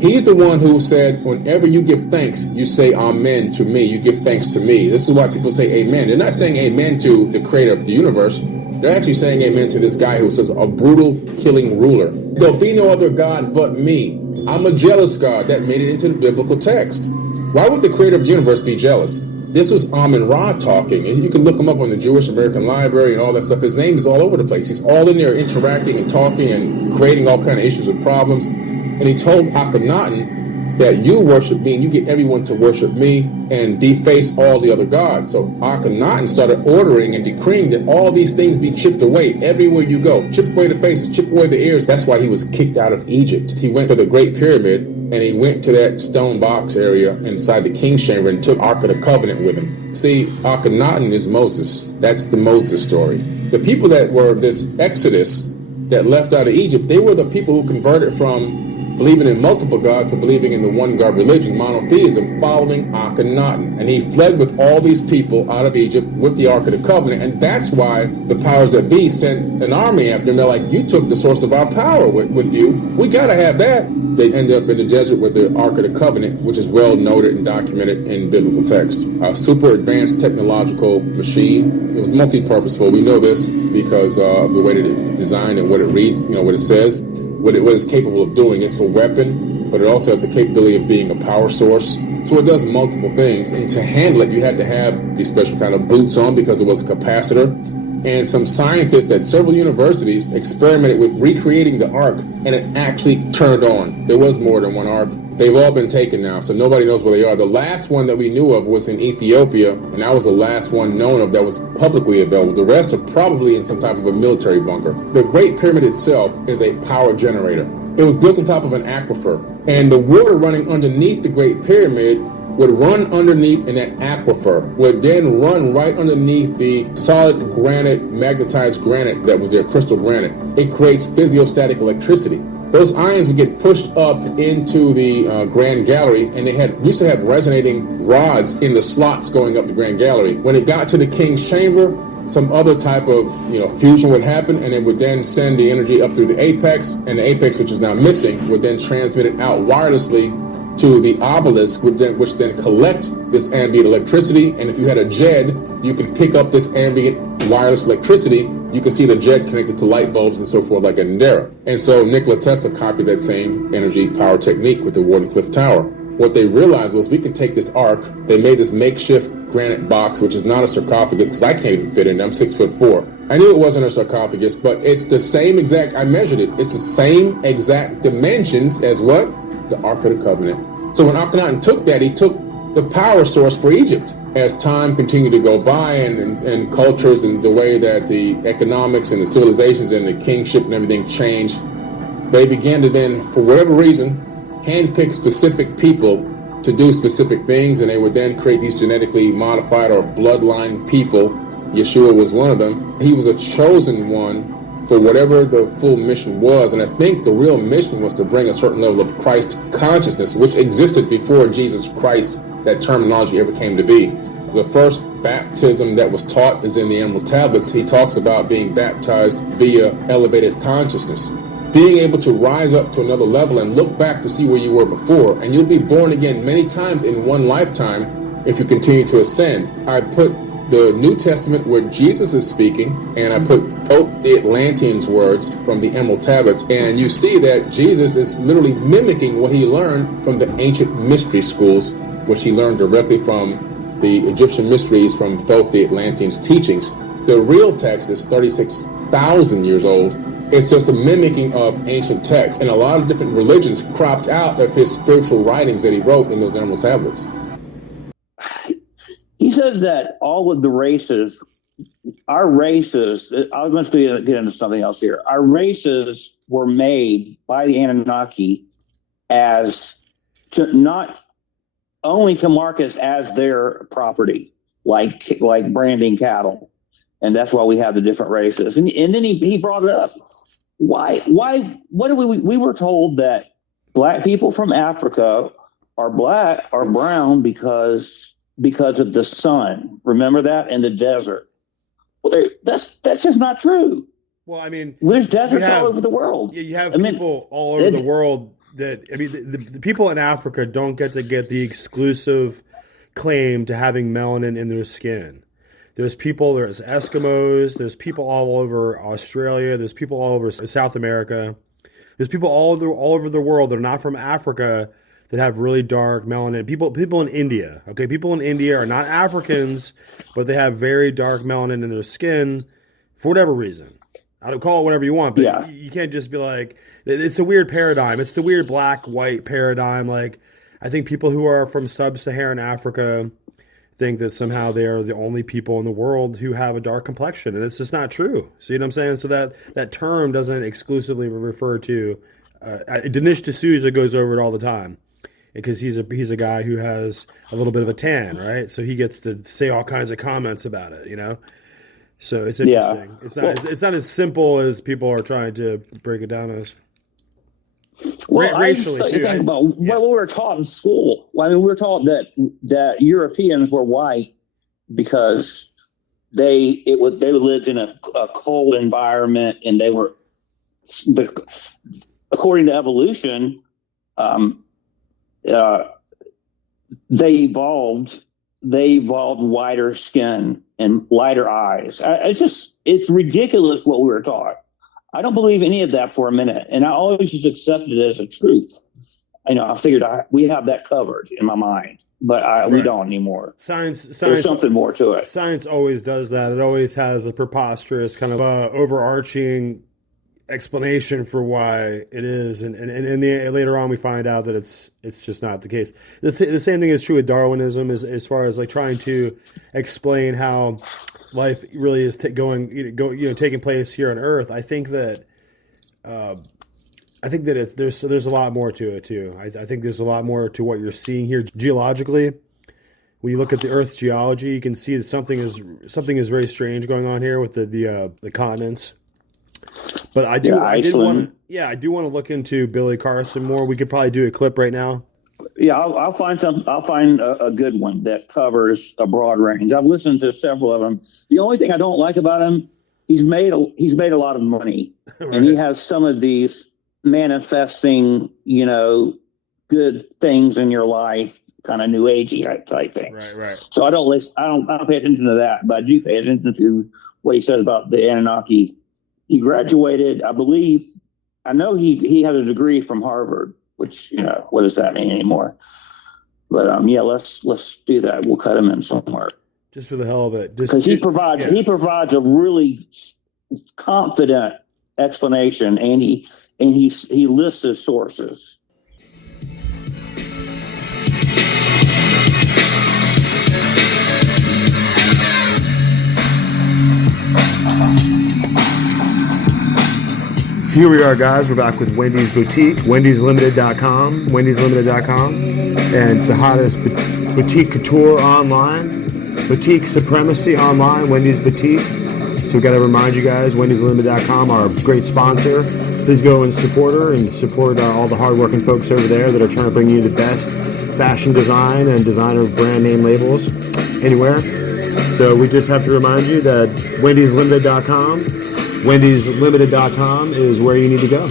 He's the one who said, whenever you give thanks, you say amen to me. You give thanks to me. This is why people say amen. They're not saying amen to the creator of the universe. They're actually saying amen to this guy who says a brutal, killing ruler. There'll be no other God but me. I'm a jealous God. That made it into the biblical text. Why would the creator of the universe be jealous? This was Amun-Ra talking. You can look him up on the Jewish American Library and all that stuff. His name is all over the place. He's all in there interacting and talking and creating all kind of issues and problems. And he told Akhenaten that you worship me and you get everyone to worship me and deface all the other gods. So Akhenaten started ordering and decreeing that all these things be chipped away everywhere you go. Chip away the faces, chip away the ears. That's why he was kicked out of Egypt. He went to the Great Pyramid and he went to that stone box area inside the king's chamber and took Ark of the Covenant with him. See, Akhenaten is Moses. That's the Moses story. The people that were this Exodus that left out of Egypt, they were the people who converted from believing in multiple gods to believing in the one God religion, monotheism, following Akhenaten. And he fled with all these people out of Egypt with the Ark of the Covenant. And that's why the powers that be sent an army after him. They're like, you took the source of our power with you. We got to have that. They end up in the desert with the Ark of the Covenant, which is well noted and documented in biblical text. A super advanced technological machine. It was multi-purposeful. We know this because of the way that it's designed and what it reads, what it says, what it's capable of doing. It's a weapon, but it also has the capability of being a power source. So it does multiple things. And to handle it, you had to have these special kind of boots on because it was a capacitor. And some scientists at several universities experimented with recreating the ark, and it actually turned on. There was more than one ark. They've all been taken now, so nobody knows where they are. The last one that we knew of was in Ethiopia, and that was the last one known of that was publicly available. The rest are probably in some type of a military bunker. The Great Pyramid itself is a power generator. It was built on top of an aquifer, and the water running underneath the Great Pyramid would run underneath in that aquifer, would then run right underneath the solid granite, magnetized granite that was there, crystal granite. It creates physiostatic electricity. Those ions would get pushed up into the Grand Gallery, and they used to have resonating rods in the slots going up the Grand Gallery. When it got to the King's Chamber, some other type of fusion would happen, and it would then send the energy up through the apex, and the apex, which is now missing, would then transmit it out wirelessly to the obelisk, which then collect this ambient electricity. And if you had a JED, you can pick up this ambient wireless electricity. You can see the JED connected to light bulbs and so forth, like a Nidera. And so Nikola Tesla copied that same energy power technique with the Wardenclyffe Tower. What they realized was we could take this ark. They made this makeshift granite box, which is not a sarcophagus, because I can't even fit in it. I'm 6'4". I knew it wasn't a sarcophagus, but it's the same exact, I measured it. It's the same exact dimensions as what? The Ark of the Covenant. So when Akhenaten took that, he took the power source for Egypt. As time continued to go by and cultures and the way that the economics and the civilizations and the kingship and everything changed, they began to then, for whatever reason, handpick specific people to do specific things, and they would then create these genetically modified or bloodline people. Yeshua was one of them. He was a chosen one for whatever the full mission was. And I think the real mission was to bring a certain level of Christ consciousness, which existed before Jesus Christ, that terminology ever came to be. The first baptism that was taught is in the Emerald Tablets. He talks about being baptized via elevated consciousness, being able to rise up to another level and look back to see where you were before. And you'll be born again many times in one lifetime if you continue to ascend. I put the New Testament where Jesus is speaking, and I put both the Atlanteans' words from the Emerald Tablets, and you see that Jesus is literally mimicking what he learned from the ancient mystery schools, which he learned directly from the Egyptian mysteries from both the Atlanteans' teachings. The real text is 36,000 years old. It's just a mimicking of ancient texts, and a lot of different religions cropped out of his spiritual writings that he wrote in those Emerald Tablets. He says that all of the races, our races, I must get into something else here. Our races were made by the Anunnaki as to not only to mark us as their property, like branding cattle. And that's why we have the different races. And then he brought it up. Why, what do we were told that black people from Africa are brown because of the sun. Remember that? In the desert. Well, that's just not true. Well, I mean, there's deserts all over the world. Yeah, you have people all over the world that, I mean, the people in Africa don't get the exclusive claim to having melanin in their skin. There's Eskimos, there's people all over Australia, there's people all over South America. There's people all over the world that are not from Africa that have really dark melanin. People in India, okay? People in India are not Africans, but they have very dark melanin in their skin for whatever reason. I don't call it whatever you want, but yeah. You can't just be like, it's a weird paradigm. It's the weird black-white paradigm. Like, I think people who are from sub-Saharan Africa think that somehow they are the only people in the world who have a dark complexion, and it's just not true. See what I'm saying? So that term doesn't exclusively refer to Dinesh D'Souza goes over it all the time, because he's a guy who has a little bit of a tan, right? So he gets to say all kinds of comments about it, you know? So it's interesting. Yeah. It's not as simple as people are trying to break it down as. Well, I just racially thought you too. think about what we were taught in school. Well, I mean, we were taught that Europeans were white because they lived in a cold environment, and they were, but according to evolution, they evolved whiter skin and lighter eyes. It's ridiculous what we were taught. I don't believe any of that for a minute, and I always just accepted it as a truth. I figured we have that covered in my mind, but we don't anymore. Science, There's something more to it. Science always does that. It always has a preposterous kind of overarching explanation for why it is, and later on we find out that it's just not the case. The same thing is true with Darwinism, as far as like trying to explain how life really is taking place here on Earth. I think that there's a lot more to it too. I think there's a lot more to what you're seeing here geologically. When you look at the Earth's geology, you can see that something is very strange going on here with the continents. But I do want to look into Billy Carson more. We could probably do a clip right now. Yeah, I'll find a good one that covers a broad range. I've listened to several of them. The only thing I don't like about him, he's made a lot of money, right. And he has some of these manifesting, good things in your life, kind of new agey type things. Right. So I don't pay attention to that, but I do pay attention to what he says about the Anunnaki. He graduated, I know he has a degree from Harvard, which, what does that mean anymore? But let's do that. We'll cut him in somewhere. Just for the hell of it. Because he provides a really confident explanation, and he lists his sources. So here we are, guys. We're back with Wendy's Boutique, wendyslimited.com, and the hottest boutique couture online, boutique supremacy online, Wendy's Boutique. So we got to remind you guys, wendyslimited.com, our great sponsor. Please go and support her and support all the hardworking folks over there that are trying to bring you the best fashion design and designer brand name labels anywhere. So we just have to remind you that wendyslimited.com, wendyslimited.com is where you need to go.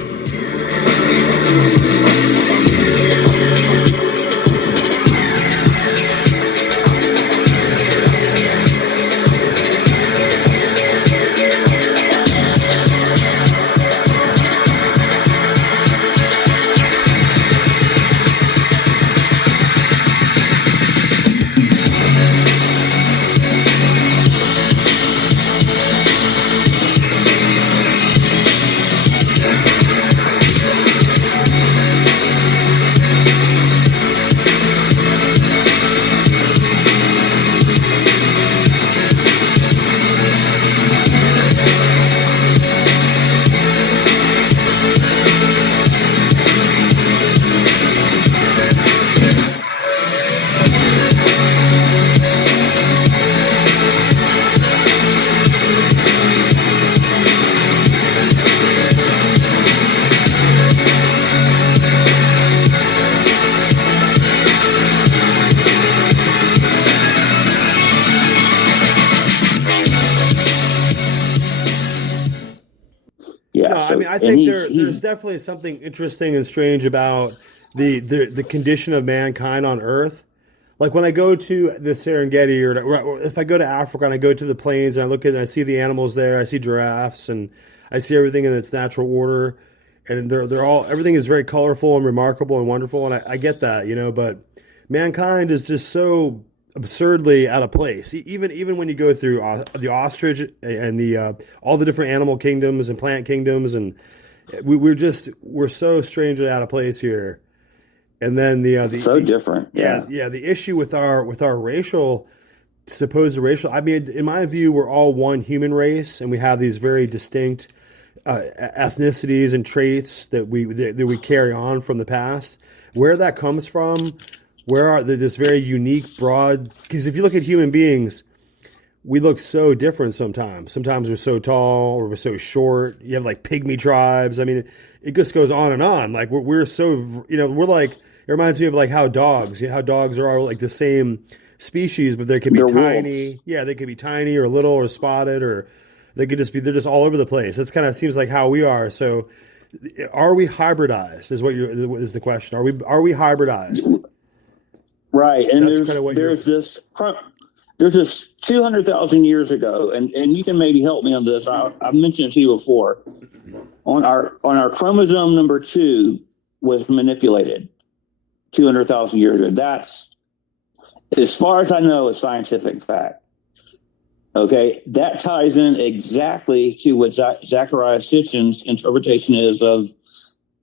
I think there's definitely something interesting and strange about the condition of mankind on Earth. Like when I go to the Serengeti, or if I go to Africa and I go to the plains and I look at and I see the animals there, I see giraffes and I see everything in its natural order, and everything is very colorful and remarkable and wonderful, and I get that, but mankind is just so absurdly out of place. Even when you go through the ostrich and the all the different animal kingdoms and plant kingdoms, and we're so strangely out of place here. And then the different. The issue with our supposed racial. I mean, in my view, we're all one human race, and we have these very distinct ethnicities and traits that we carry on from the past. Where that comes from, this very unique, broad. Because if you look at human beings, we look so different sometimes. Sometimes we're so tall or we're so short. You have like pygmy tribes. I mean, it just goes on and on. Like we're so, we're like, it reminds me of like how dogs are all like the same species, but they can be They're tiny. wolves. Yeah, they could be tiny or little or spotted, or they're just all over the place. That's kind of seems like how we are. So are we hybridized is the question. Are we hybridized? Right. And That's kind of what there's this 200,000 years ago, and you can maybe help me on this. I've mentioned it to you before. On our chromosome number 2 was manipulated 200,000 years ago. That's, as far as I know, a scientific fact. Okay, that ties in exactly to what Zechariah Sitchin's interpretation is of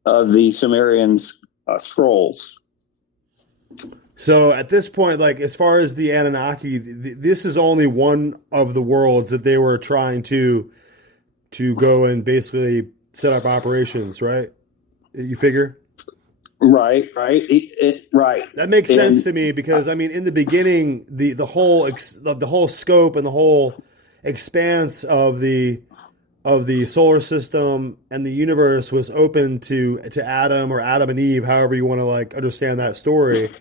the Sumerian scrolls. So at this point, like as far as the Anunnaki, this is only one of the worlds that they were trying to go and basically set up operations, right? You figure? Right. Right. That makes sense to me because I mean, in the beginning, the whole scope and the whole expanse of the solar system and the universe was open to Adam or Adam and Eve, however you want to like understand that story.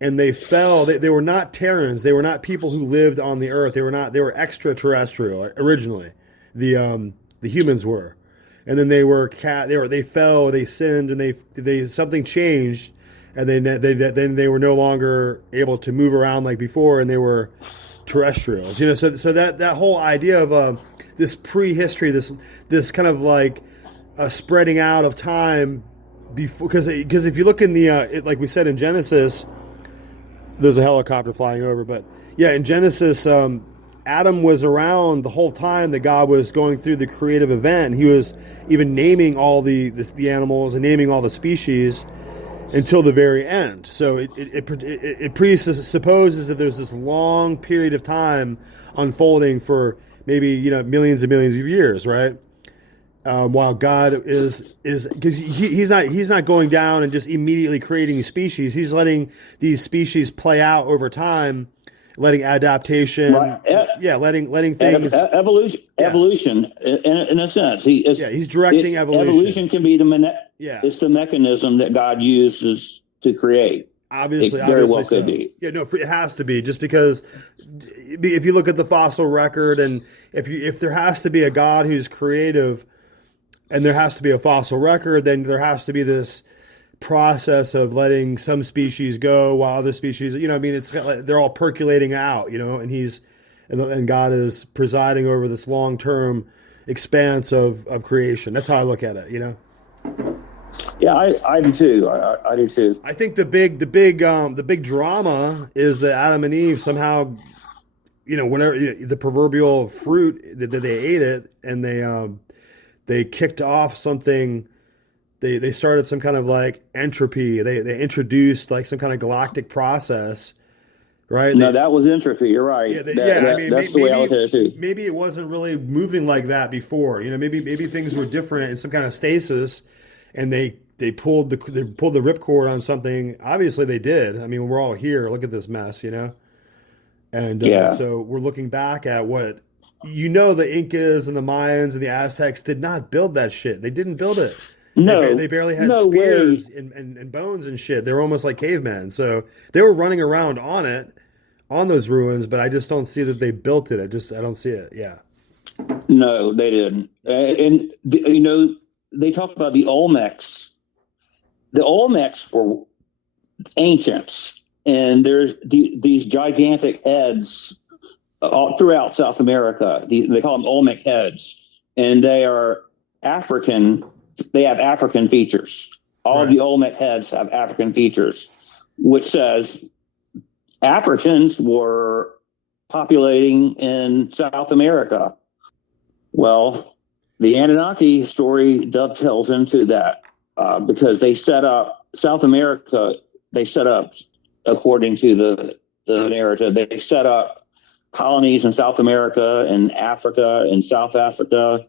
And they fell. They were not Terrans. They were not people who lived on the earth. They were extraterrestrial originally. The humans were. And then they fell, they sinned, and they something changed, and then they were no longer able to move around like before, and they were terrestrials. So that whole idea of this prehistory, this kind of like spreading out of time before, because if you look in like we said in Genesis, there's a helicopter flying over, but yeah, in Genesis, Adam was around the whole time that God was going through the creative event. He was even naming all the animals and naming all the species until the very end. So it presupposes that there's this long period of time unfolding for maybe millions and millions of years, right? While God is because he's not going down and just immediately creating species. He's letting these species play out over time, letting adaptation, right. letting things evolution in a sense. He's directing evolution. Evolution can be it's the mechanism that God uses to create. Obviously, it very well so. could be. Yeah, no, it has to be, just because if you look at the fossil record, and if there has to be a God who's creative, and there has to be a fossil record, then there has to be this process of letting some species go while other species, they're all percolating out, and God is presiding over this long-term expanse of creation. That's how I look at it, Yeah, I do too. I do too. I think the big drama is that Adam and Eve somehow, whenever the proverbial fruit that they ate it, and they kicked off something. They started some kind of like entropy. They introduced like some kind of galactic process, right? No, that was entropy. You're right. That's the way I look at it too. Maybe it wasn't really moving like that before. Maybe things were different in some kind of stasis, and they pulled the ripcord on something. Obviously, they did. I mean, we're all here. Look at this mess, And so we're looking back at what the Incas and the Mayans and the Aztecs did not build that shit. They didn't build it. No, they barely had spears and bones and shit. They were almost like cavemen. So they were running around on those ruins, but I just don't see that they built it. I don't see it. Yeah. No, they didn't. They talk about the Olmecs. The Olmecs were ancients, and there's these gigantic heads all throughout South America. They call them Olmec heads, and they are African. They have African features. All of the Olmec heads have African features, which says Africans were populating in South America. Well, the Anunnaki story dovetails into that because they set up South America. They set up, according to the narrative, they set up colonies in South America and Africa and South Africa.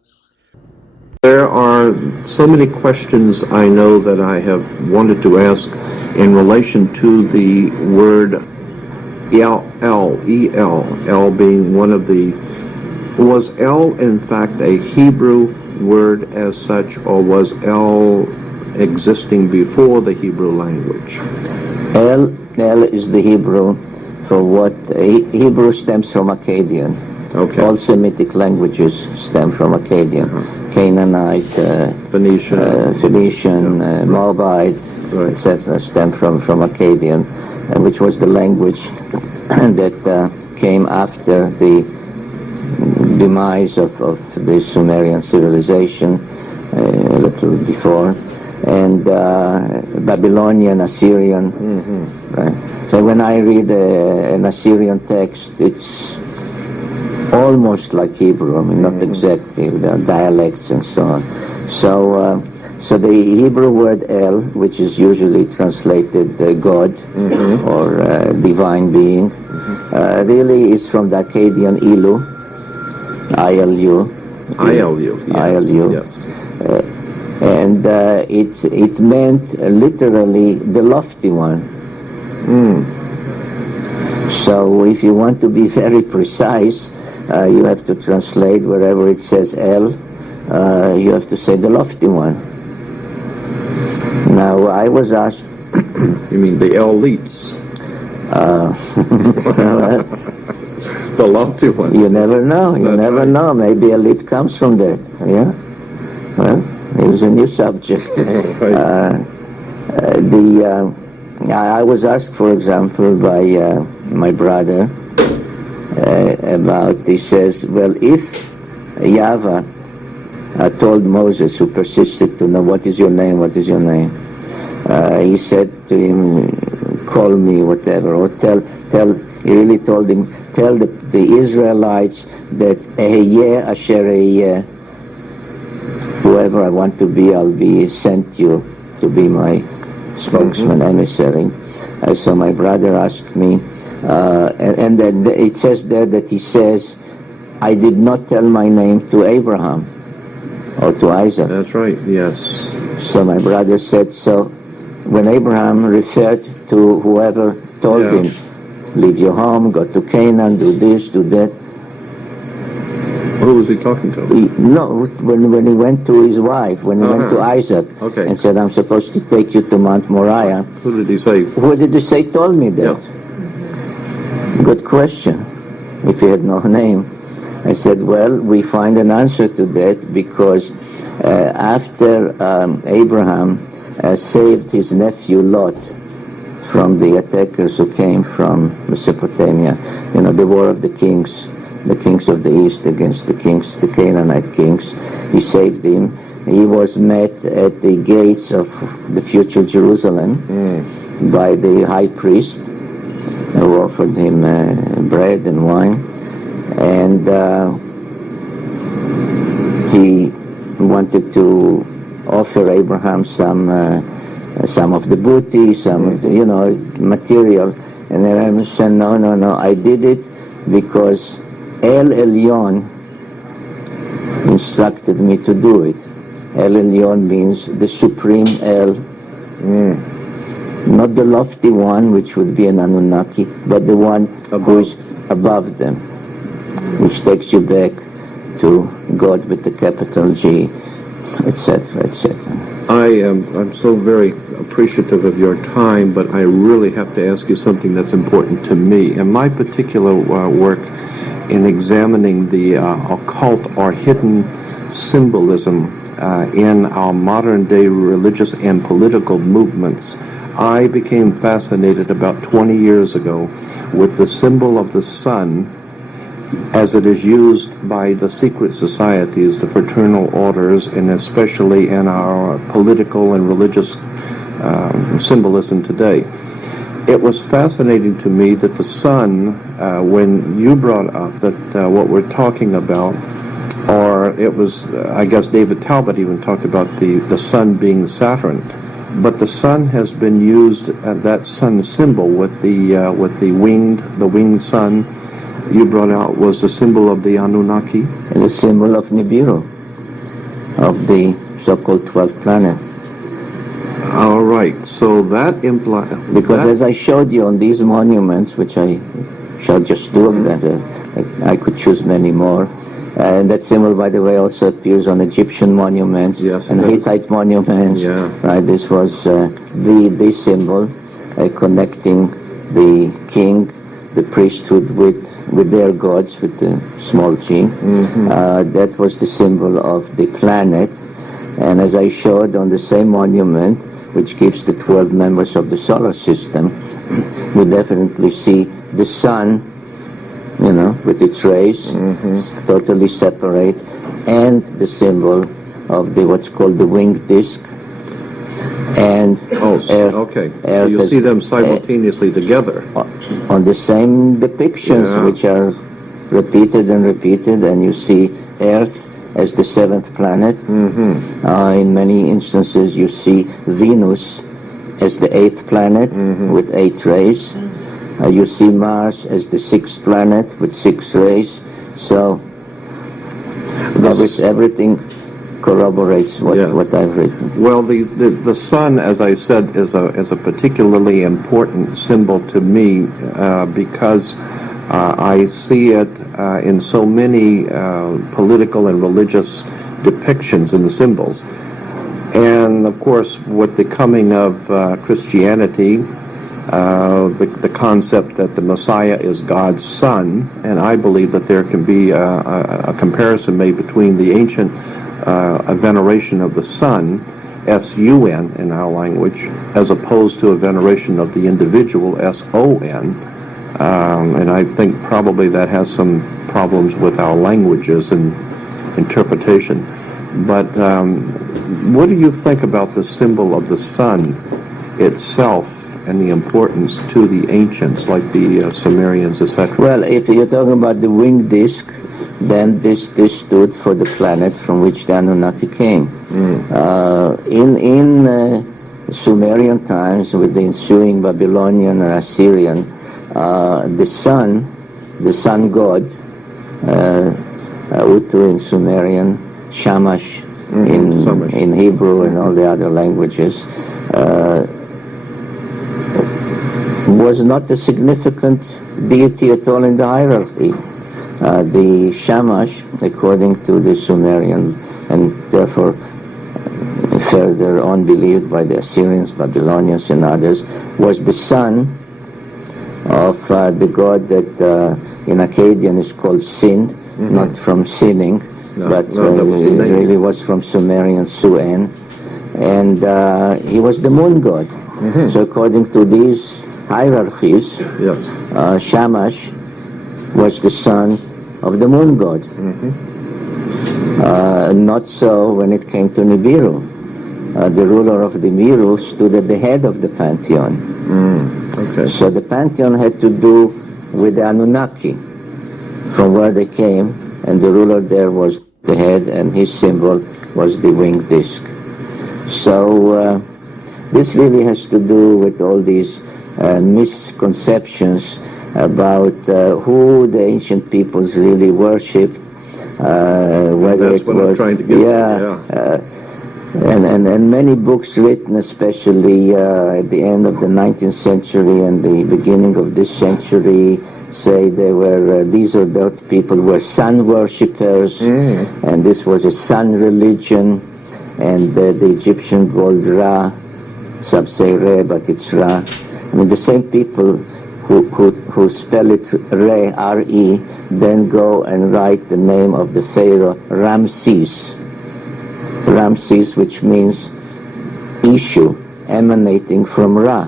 There are so many questions I know that I have wanted to ask in relation to the word El being one of the... Was El, in fact, a Hebrew word as such, or was El existing before the Hebrew language? El is the Hebrew for what... Hebrew stems from Akkadian. Okay. All Semitic languages stem from Akkadian. Canaanite, Phoenician, Moabite, etc. stem from Akkadian, which was the language that came after the demise of the Sumerian civilization, a little before, and Babylonian, Assyrian. Right? So when I read an Assyrian text, it's almost like Hebrew. I mean, not exactly. There are dialects and so on. So the Hebrew word El, which is usually translated God or divine being, really is from the Akkadian Ilu, ILU. ILU, yes. ILU. Yes. And it meant literally the lofty one. So if you want to be very precise, you have to translate wherever it says El, you have to say the lofty one. Now, I was asked... You mean the elites? The lofty one. You never know. You never know. Maybe elite comes from that. Yeah? Well, here's a new subject. I was asked, for example, by my brother, he says, well, if Yahweh told Moses, who persisted to know, what is your name, he said to him, call me, whatever, or he really told him, tell the Israelites that Ehyeh asher ehyeh, whoever I want to be, I'll be sent you to be my spokesman, emissary. So my brother asked me, and then it says there that he says, I did not tell my name to Abraham or to Isaac. That's right, yes. So my brother said, so when Abraham referred to whoever told him, leave your home, go to Canaan, do this, do that. Who was he talking to? When he went to his wife, when he went to Isaac, and said, I'm supposed to take you to Mount Moriah. Who did he say? Who did he say told me that? Yes. Good question. If he had no name. I said, well, we find an answer to that because after Abraham saved his nephew Lot from the attackers who came from Mesopotamia, the war of the kings of the east against the Canaanite kings, he saved him. He was met at the gates of the future Jerusalem by the high priest, who offered him bread and wine, and he wanted to offer Abraham some of the booty, some of the, material, and Abraham said, no, I did it because El Elyon instructed me to do it. El Elyon means the supreme El. Not the lofty one, which would be an Anunnaki, but the one who is above them, which takes you back to God with the capital G, etc., etc. I'm so very appreciative of your time, but I really have to ask you something that's important to me. In my particular work in examining the occult or hidden symbolism in our modern-day religious and political movements, I became fascinated about 20 years ago with the symbol of the sun as it is used by the secret societies, the fraternal orders, and especially in our political and religious symbolism today. It was fascinating to me that the sun, when you brought up that what we're talking about, or it was, I guess David Talbot even talked about the sun being Saturn, but the sun has been used, that sun symbol with the winged sun, you brought out, was the symbol of the Anunnaki? The symbol of Nibiru, of the so-called 12th planet. All right, so that implies... Because as I showed you on these monuments, which I showed just two of them, I could choose many more. And that symbol, by the way, also appears on Egyptian monuments and Hittite monuments. Yeah. Right, this was the symbol connecting the king, the priesthood with their gods, with the small g. That was the symbol of the planet. And as I showed on the same monument, which gives the 12 members of the solar system, we definitely see the sun, with its rays, totally separate, and the symbol of what's called the winged disc. And Earth, so you see them simultaneously together. On the same depictions, which are repeated and repeated, and you see Earth as the seventh planet. In many instances, you see Venus as the eighth planet with 8 rays. You see Mars as the sixth planet with 6 rays. So everything corroborates what I've written. Well, the sun, as I said, is a particularly important symbol to me because I see it in so many political and religious depictions in the symbols. And of course, with the coming of Christianity, the concept that the Messiah is God's son, and I believe that there can be a comparison made between the ancient veneration of the sun, S-U-N in our language, as opposed to a veneration of the individual, S-O-N. And I think probably that has some problems with our languages and interpretation. But what do you think about the symbol of the sun itself and the importance to the ancients, like the Sumerians, etc.? Well, if you're talking about the winged disc, then this stood for the planet from which the Anunnaki came. In Sumerian times, with the ensuing Babylonian and Assyrian, the sun god, Utu in Sumerian, Shamash in Hebrew and all the other languages, was not a significant deity at all in the hierarchy. The Shamash, according to the Sumerian, and therefore further on believed by the Assyrians, Babylonians, and others, was the son of the god that in Akkadian is called Sin, not from sinning, but it really was from Sumerian Su-En, and he was the moon god. So according to these hierarchies, Shamash was the son of the moon god. Not so when it came to Nibiru. The ruler of the Nibiru stood at the head of the pantheon. So the pantheon had to do with the Anunnaki, from where they came, and the ruler there was the head, and his symbol was the winged disc. So this really has to do with all these misconceptions about who the ancient peoples really worshipped. Whether that's what I'm trying to get to. And many books written, especially at the end of the 19th century and the beginning of this century, say these or that people were sun worshippers, and this was a sun religion, and the Egyptian called Ra, some say Re, but it's Ra. I mean, the same people who spell it Re, R-E, then go and write the name of the pharaoh Ramses. Ramses, which means issue, emanating from Ra.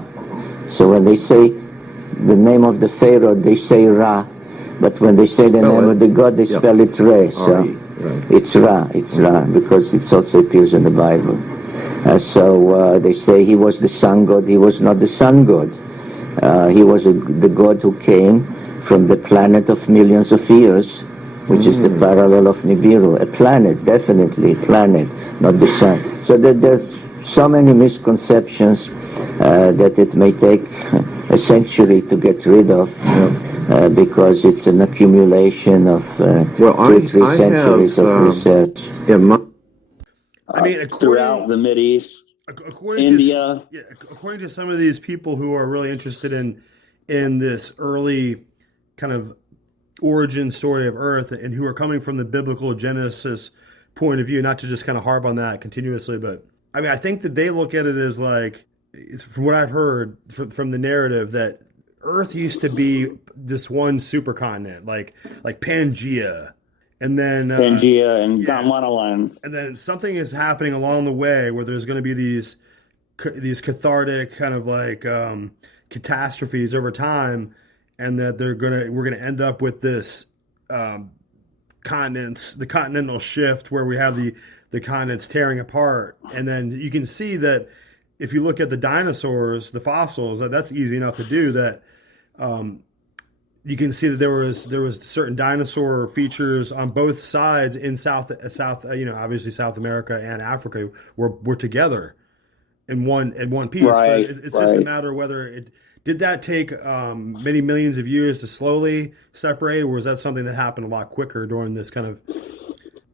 So when they say the name of the pharaoh, they say Ra, but when they say the name of the god, they spell it Re. So it's Ra, because it also appears in the Bible. So they say he was the sun god. He was not the sun god. He was the god who came from the planet of millions of years, which is the parallel of Nibiru. A planet, definitely a planet, not the sun. So there's so many misconceptions that it may take a century to get rid of, because it's an accumulation of 2-3 centuries of research. I mean, throughout the Mideast. According India. according to some of these people who are really interested in this early kind of origin story of Earth and who are coming from the biblical Genesis point of view, not to just kind of harp on that continuously, but I mean, I think that they look at it as like, from what I've heard from the narrative, that Earth used to be this one supercontinent, like Pangea, and then Pangea and Gondwana. and then something is happening along the way where there's going to be these cathartic kind of like catastrophes over time, and that we're gonna end up with this the continental shift where we have the continents tearing apart, and then you can see that if you look at the dinosaurs, the fossils, that's easy enough to do. That you can see that there was certain dinosaur features on both sides in South obviously South America and Africa were together in one piece. Right, but it's just a matter of whether it did that take many millions of years to slowly separate, or was that something that happened a lot quicker during this kind of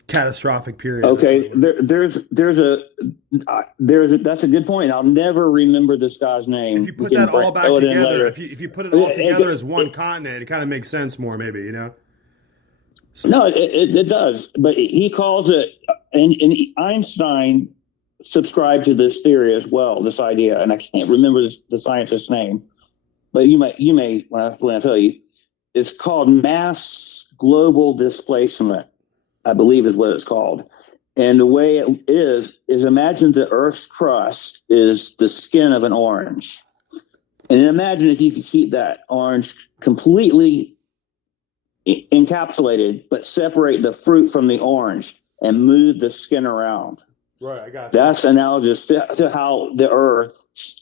catastrophic period? Okay, that's a good point. I'll never remember this guy's name. If you put that all back together, if you put it all together as one continent, it kind of makes sense more, maybe, you know? So. No, it does, but he calls it, and Einstein subscribed to this theory as well, this idea, and I can't remember the scientist's name, but you may when I tell you, it's called mass global displacement, I believe is what it's called. And the way it is imagine the Earth's crust is the skin of an orange. And imagine if you could keep that orange completely encapsulated, but separate the fruit from the orange and move the skin around. Right, I got you. That's analogous to how the Earth,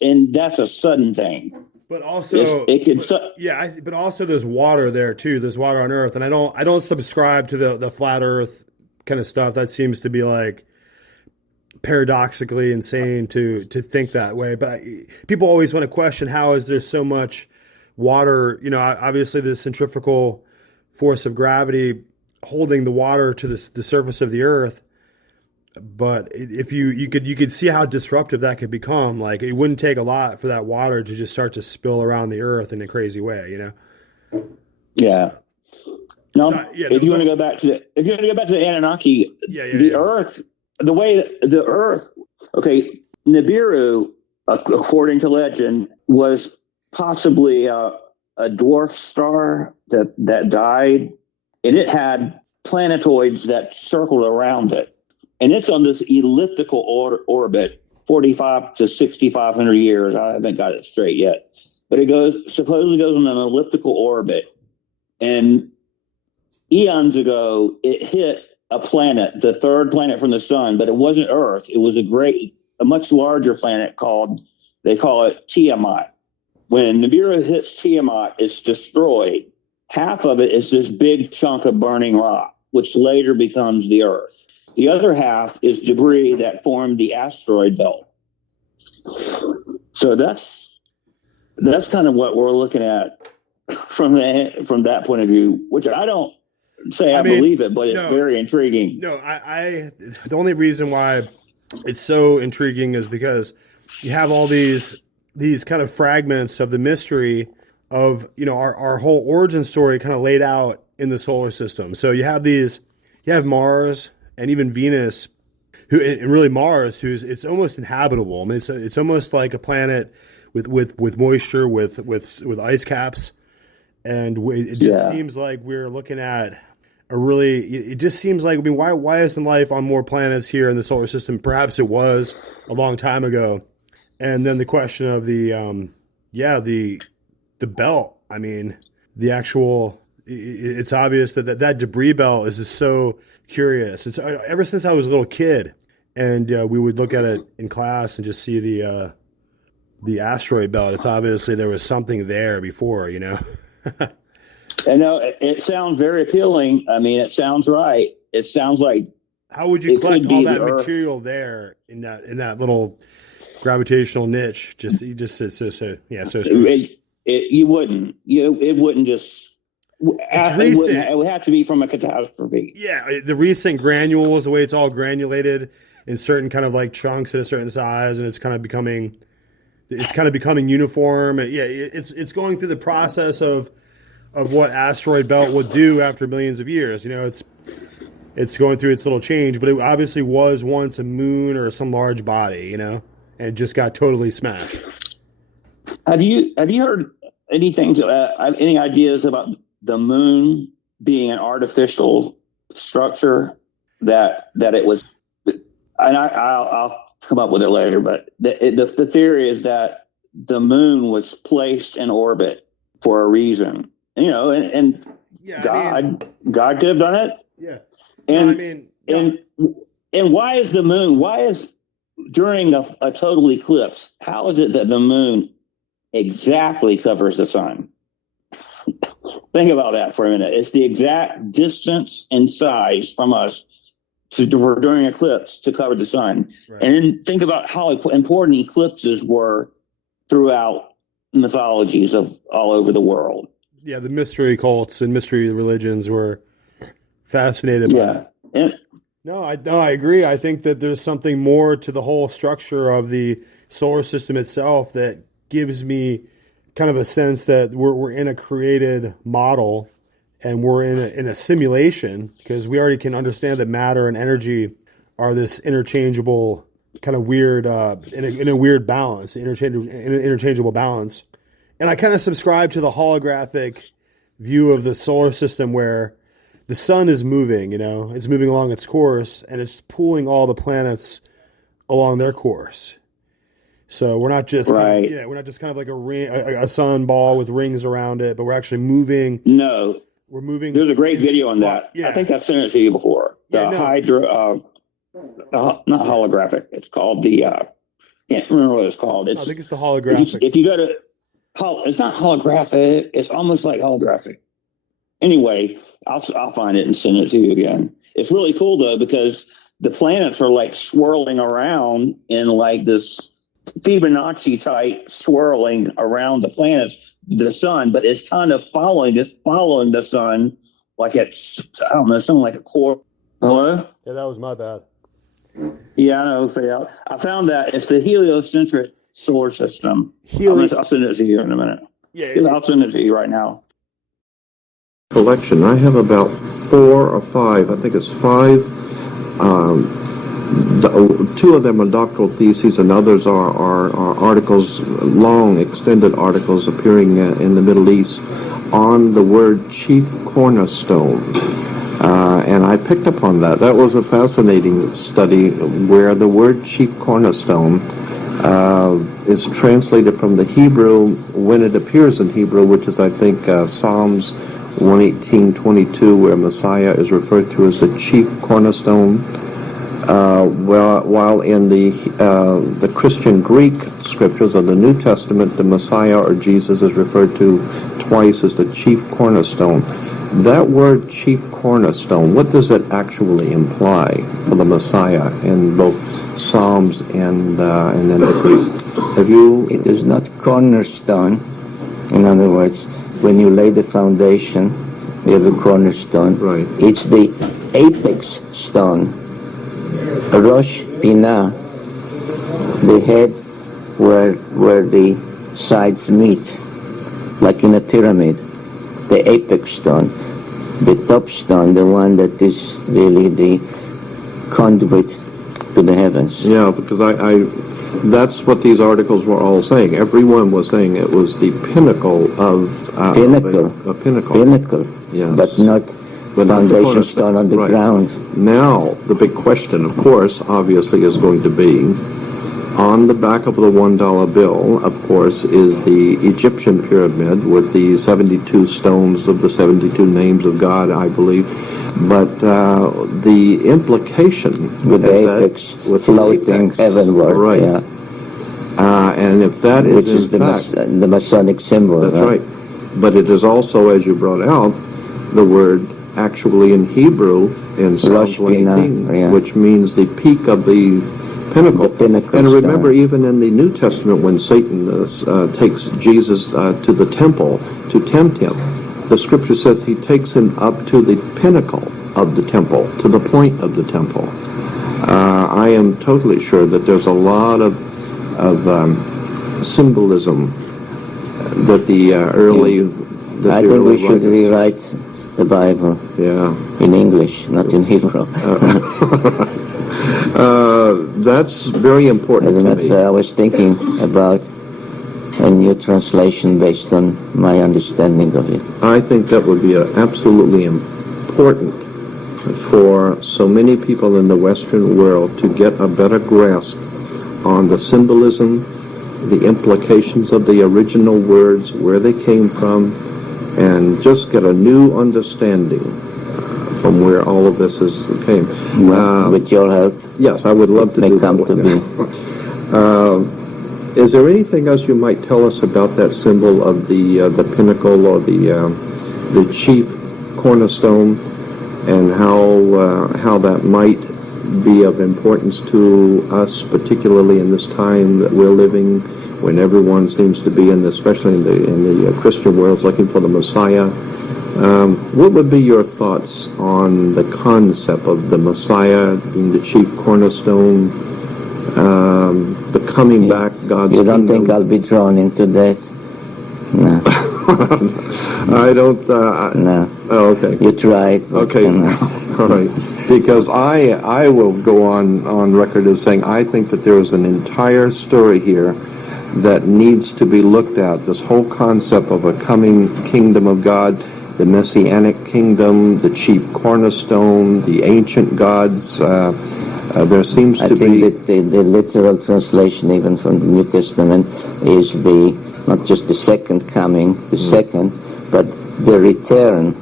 and that's a sudden thing. But also, but also there's water there too. There's water on Earth, and I don't subscribe to the flat Earth kind of stuff. That seems to be like paradoxically insane to think that way. But people always want to question, how is there so much water? You know, obviously the centrifugal force of gravity holding the water to the surface of the Earth. But if you could see how disruptive that could become. Like, it wouldn't take a lot for that water to just start to spill around the Earth in a crazy way, you know? Yeah. No. So, if you want to go back to the Anunnaki, Earth, the way the Earth. Okay, Nibiru, according to legend, was possibly a dwarf star that died, and it had planetoids that circled around it. And it's on this elliptical orbit, 45 to 6,500 years. I haven't got it straight yet. But it supposedly goes on an elliptical orbit. And eons ago, it hit a planet, the third planet from the sun, but it wasn't Earth. It was a much larger planet they call it Tiamat. When Nibiru hits Tiamat, it's destroyed. Half of it is this big chunk of burning rock, which later becomes the Earth. The other half is debris that formed the asteroid belt. So that's kind of what we're looking at from that point of view, which I don't say I believe it, but it's very intriguing. No, I the only reason why it's so intriguing is because you have all these kind of fragments of the mystery of, you know, our whole origin story kind of laid out in the solar system. So you have Mars and even Venus, and really Mars, it's almost inhabitable. I mean, it's almost like a planet with moisture, with ice caps, and it just seems like we're looking at it just seems like, I mean, why isn't life on more planets here in the solar system? Perhaps it was a long time ago. And then the question of the belt. I mean, the actual. It's obvious that debris belt is just so curious. It's ever since I was a little kid, and we would look at it in class and just see the asteroid belt. It's obviously there was something there before, you know. I know it sounds very appealing. I mean, it sounds right. It sounds like, how would you collect all that material there in that little gravitational niche? So strange. You wouldn't. It wouldn't just. It would have to be from a catastrophe. Yeah, the recent granules, the way it's all granulated, in certain kind of like chunks at a certain size, and it's kind of becoming uniform. Yeah, it's going through the process of what asteroid belt will do after millions of years. It's going through its little change, but it obviously was once a moon or some large body, and it just got totally smashed. Have you heard anything? Any ideas about the moon being an artificial structure that it was? And I'll come up with it later, but the theory is that the moon was placed in orbit for a reason, and yeah, God could have done it. Yeah. And why is the moon? Why is during a total eclipse? How is it that the moon exactly covers the sun? Think about that for a minute. It's the exact distance and size from us during eclipse to cover the sun. Right. And then think about how important eclipses were throughout mythologies of all over the world. Yeah, the mystery cults and mystery religions were fascinated by it. No, I agree. I think that there's something more to the whole structure of the solar system itself that gives me kind of a sense that we're in a created model and we're in a simulation, because we already can understand that matter and energy are this interchangeable kind of weird in a weird balance, interchangeable balance. And I kind of subscribe to the holographic view of the solar system where the sun is moving, it's moving along its course, and it's pulling all the planets along their course. So we're not just we're not just kind of like a sun ball with rings around it, but we're actually moving. No, we're moving. There's a great video on that. Yeah. I think I've sent it to you before. Not holographic. It's called can't remember what it's called. I think it's the holographic. If you go to, it's not holographic. It's almost like holographic. Anyway, I'll find it and send it to you again. It's really cool though, because the planets are like swirling around in like this Fibonacci type swirling around the planets, the sun, but it's kind of following the sun like it's, I don't know, something like a core. Hello? Yeah, that was my bad. Yeah, I know. I found that it's the heliocentric solar system. I'll send it to you in a minute. Yeah, I'll send it to you right now. Collection. I have about 4 or 5. I think it's 5. 2 of them are doctoral theses, and others are articles, long extended articles appearing in the Middle East on the word chief cornerstone. And I picked up on that. That was a fascinating study where the word chief cornerstone is translated from the Hebrew when it appears in Hebrew, which is, I think, Psalms 118:22, where Messiah is referred to as the chief cornerstone. While in the Christian Greek scriptures of the New Testament, the Messiah or Jesus is referred to twice as the chief cornerstone. That word chief cornerstone, what does it actually imply for the Messiah in both Psalms and in the Greek? It is not cornerstone. In other words, when you lay the foundation, you have a cornerstone. Right. It's the apex stone. Rosh Pinah, the head where the sides meet, like in a pyramid, the apex stone, the top stone, the one that is really the conduit to the heavens. Yeah, because that's what these articles were all saying. Everyone was saying it was the pinnacle of a pinnacle. Pinnacle, yes. But not foundation stone on the ground. Now, the big question, of course, obviously is going to be, on the back of the $1 bill, of course, is the Egyptian pyramid with the 72 stones of the 72 names of God, I believe. But the implication with the apex floating heavenward, right? Yeah. And if that which is in fact the Masonic symbol, that's right. But it is also, as you brought out, the word actually in Hebrew in Psalm 118, yeah, which means the peak of the pinnacle. And remember, even in the New Testament, when Satan takes Jesus to the temple to tempt him, the scripture says he takes him up to the pinnacle of the temple, to the point of the temple. I am totally sure that there's a lot of symbolism that the early. I think we should rewrite the Bible. Yeah. In English, not in Hebrew. That's very important. As a matter of fact, I was thinking about a new translation based on my understanding of it. I think that would be absolutely important for so many people in the Western world to get a better grasp on the symbolism, the implications of the original words, where they came from, and just get a new understanding from where all of this came. With your help, yes, I would love to do that. To be. Is there anything else you might tell us about that symbol of the pinnacle or the chief cornerstone, and how that might be of importance to us, particularly in this time that we're living, when everyone seems to be especially in the Christian world, looking for the Messiah? What would be your thoughts on the concept of the Messiah being the chief cornerstone, the coming back, God's You don't kingdom? think I'll be drawn into that? No. I don't. No. Oh, okay. You tried. Okay. All right. Because I will go on record as saying I think that there is an entire story here that needs to be looked at. This whole concept of a coming kingdom of God, the Messianic kingdom, the chief cornerstone, the ancient gods. There seems to be... I think that the literal translation, even from the New Testament, is not just the second coming, second, but the return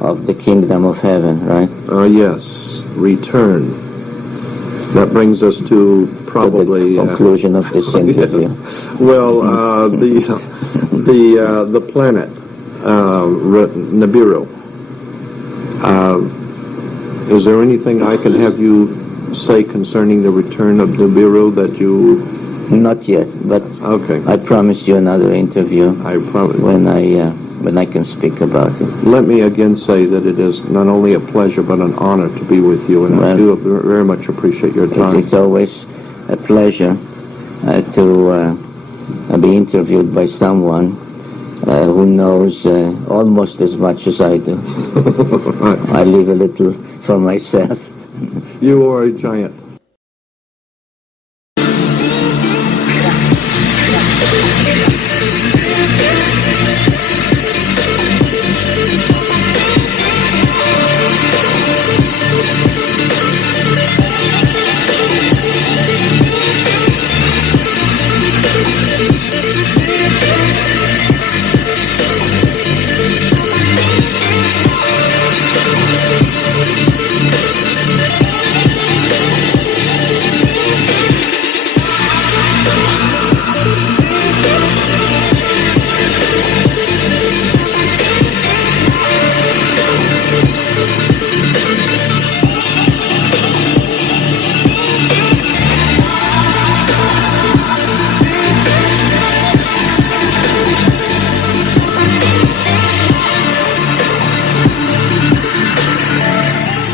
of the kingdom of heaven, right? Yes, return. That brings us to probably... the conclusion of this interview. Well, the planet, Nibiru. Is there anything I can have you say concerning the return of Nibiru that you... Not yet, but okay. I promise you another interview. I promise. When I can speak about it. Let me again say that it is not only a pleasure but an honor to be with you, and I do very much appreciate your time. It's always a pleasure to be interviewed by someone who knows almost as much as I do. I leave a little for myself. You are a giant.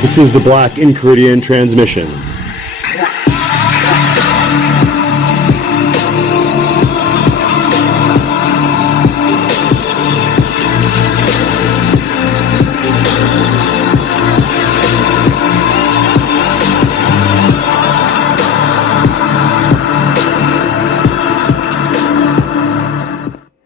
This is the Black Enchiridion transmission.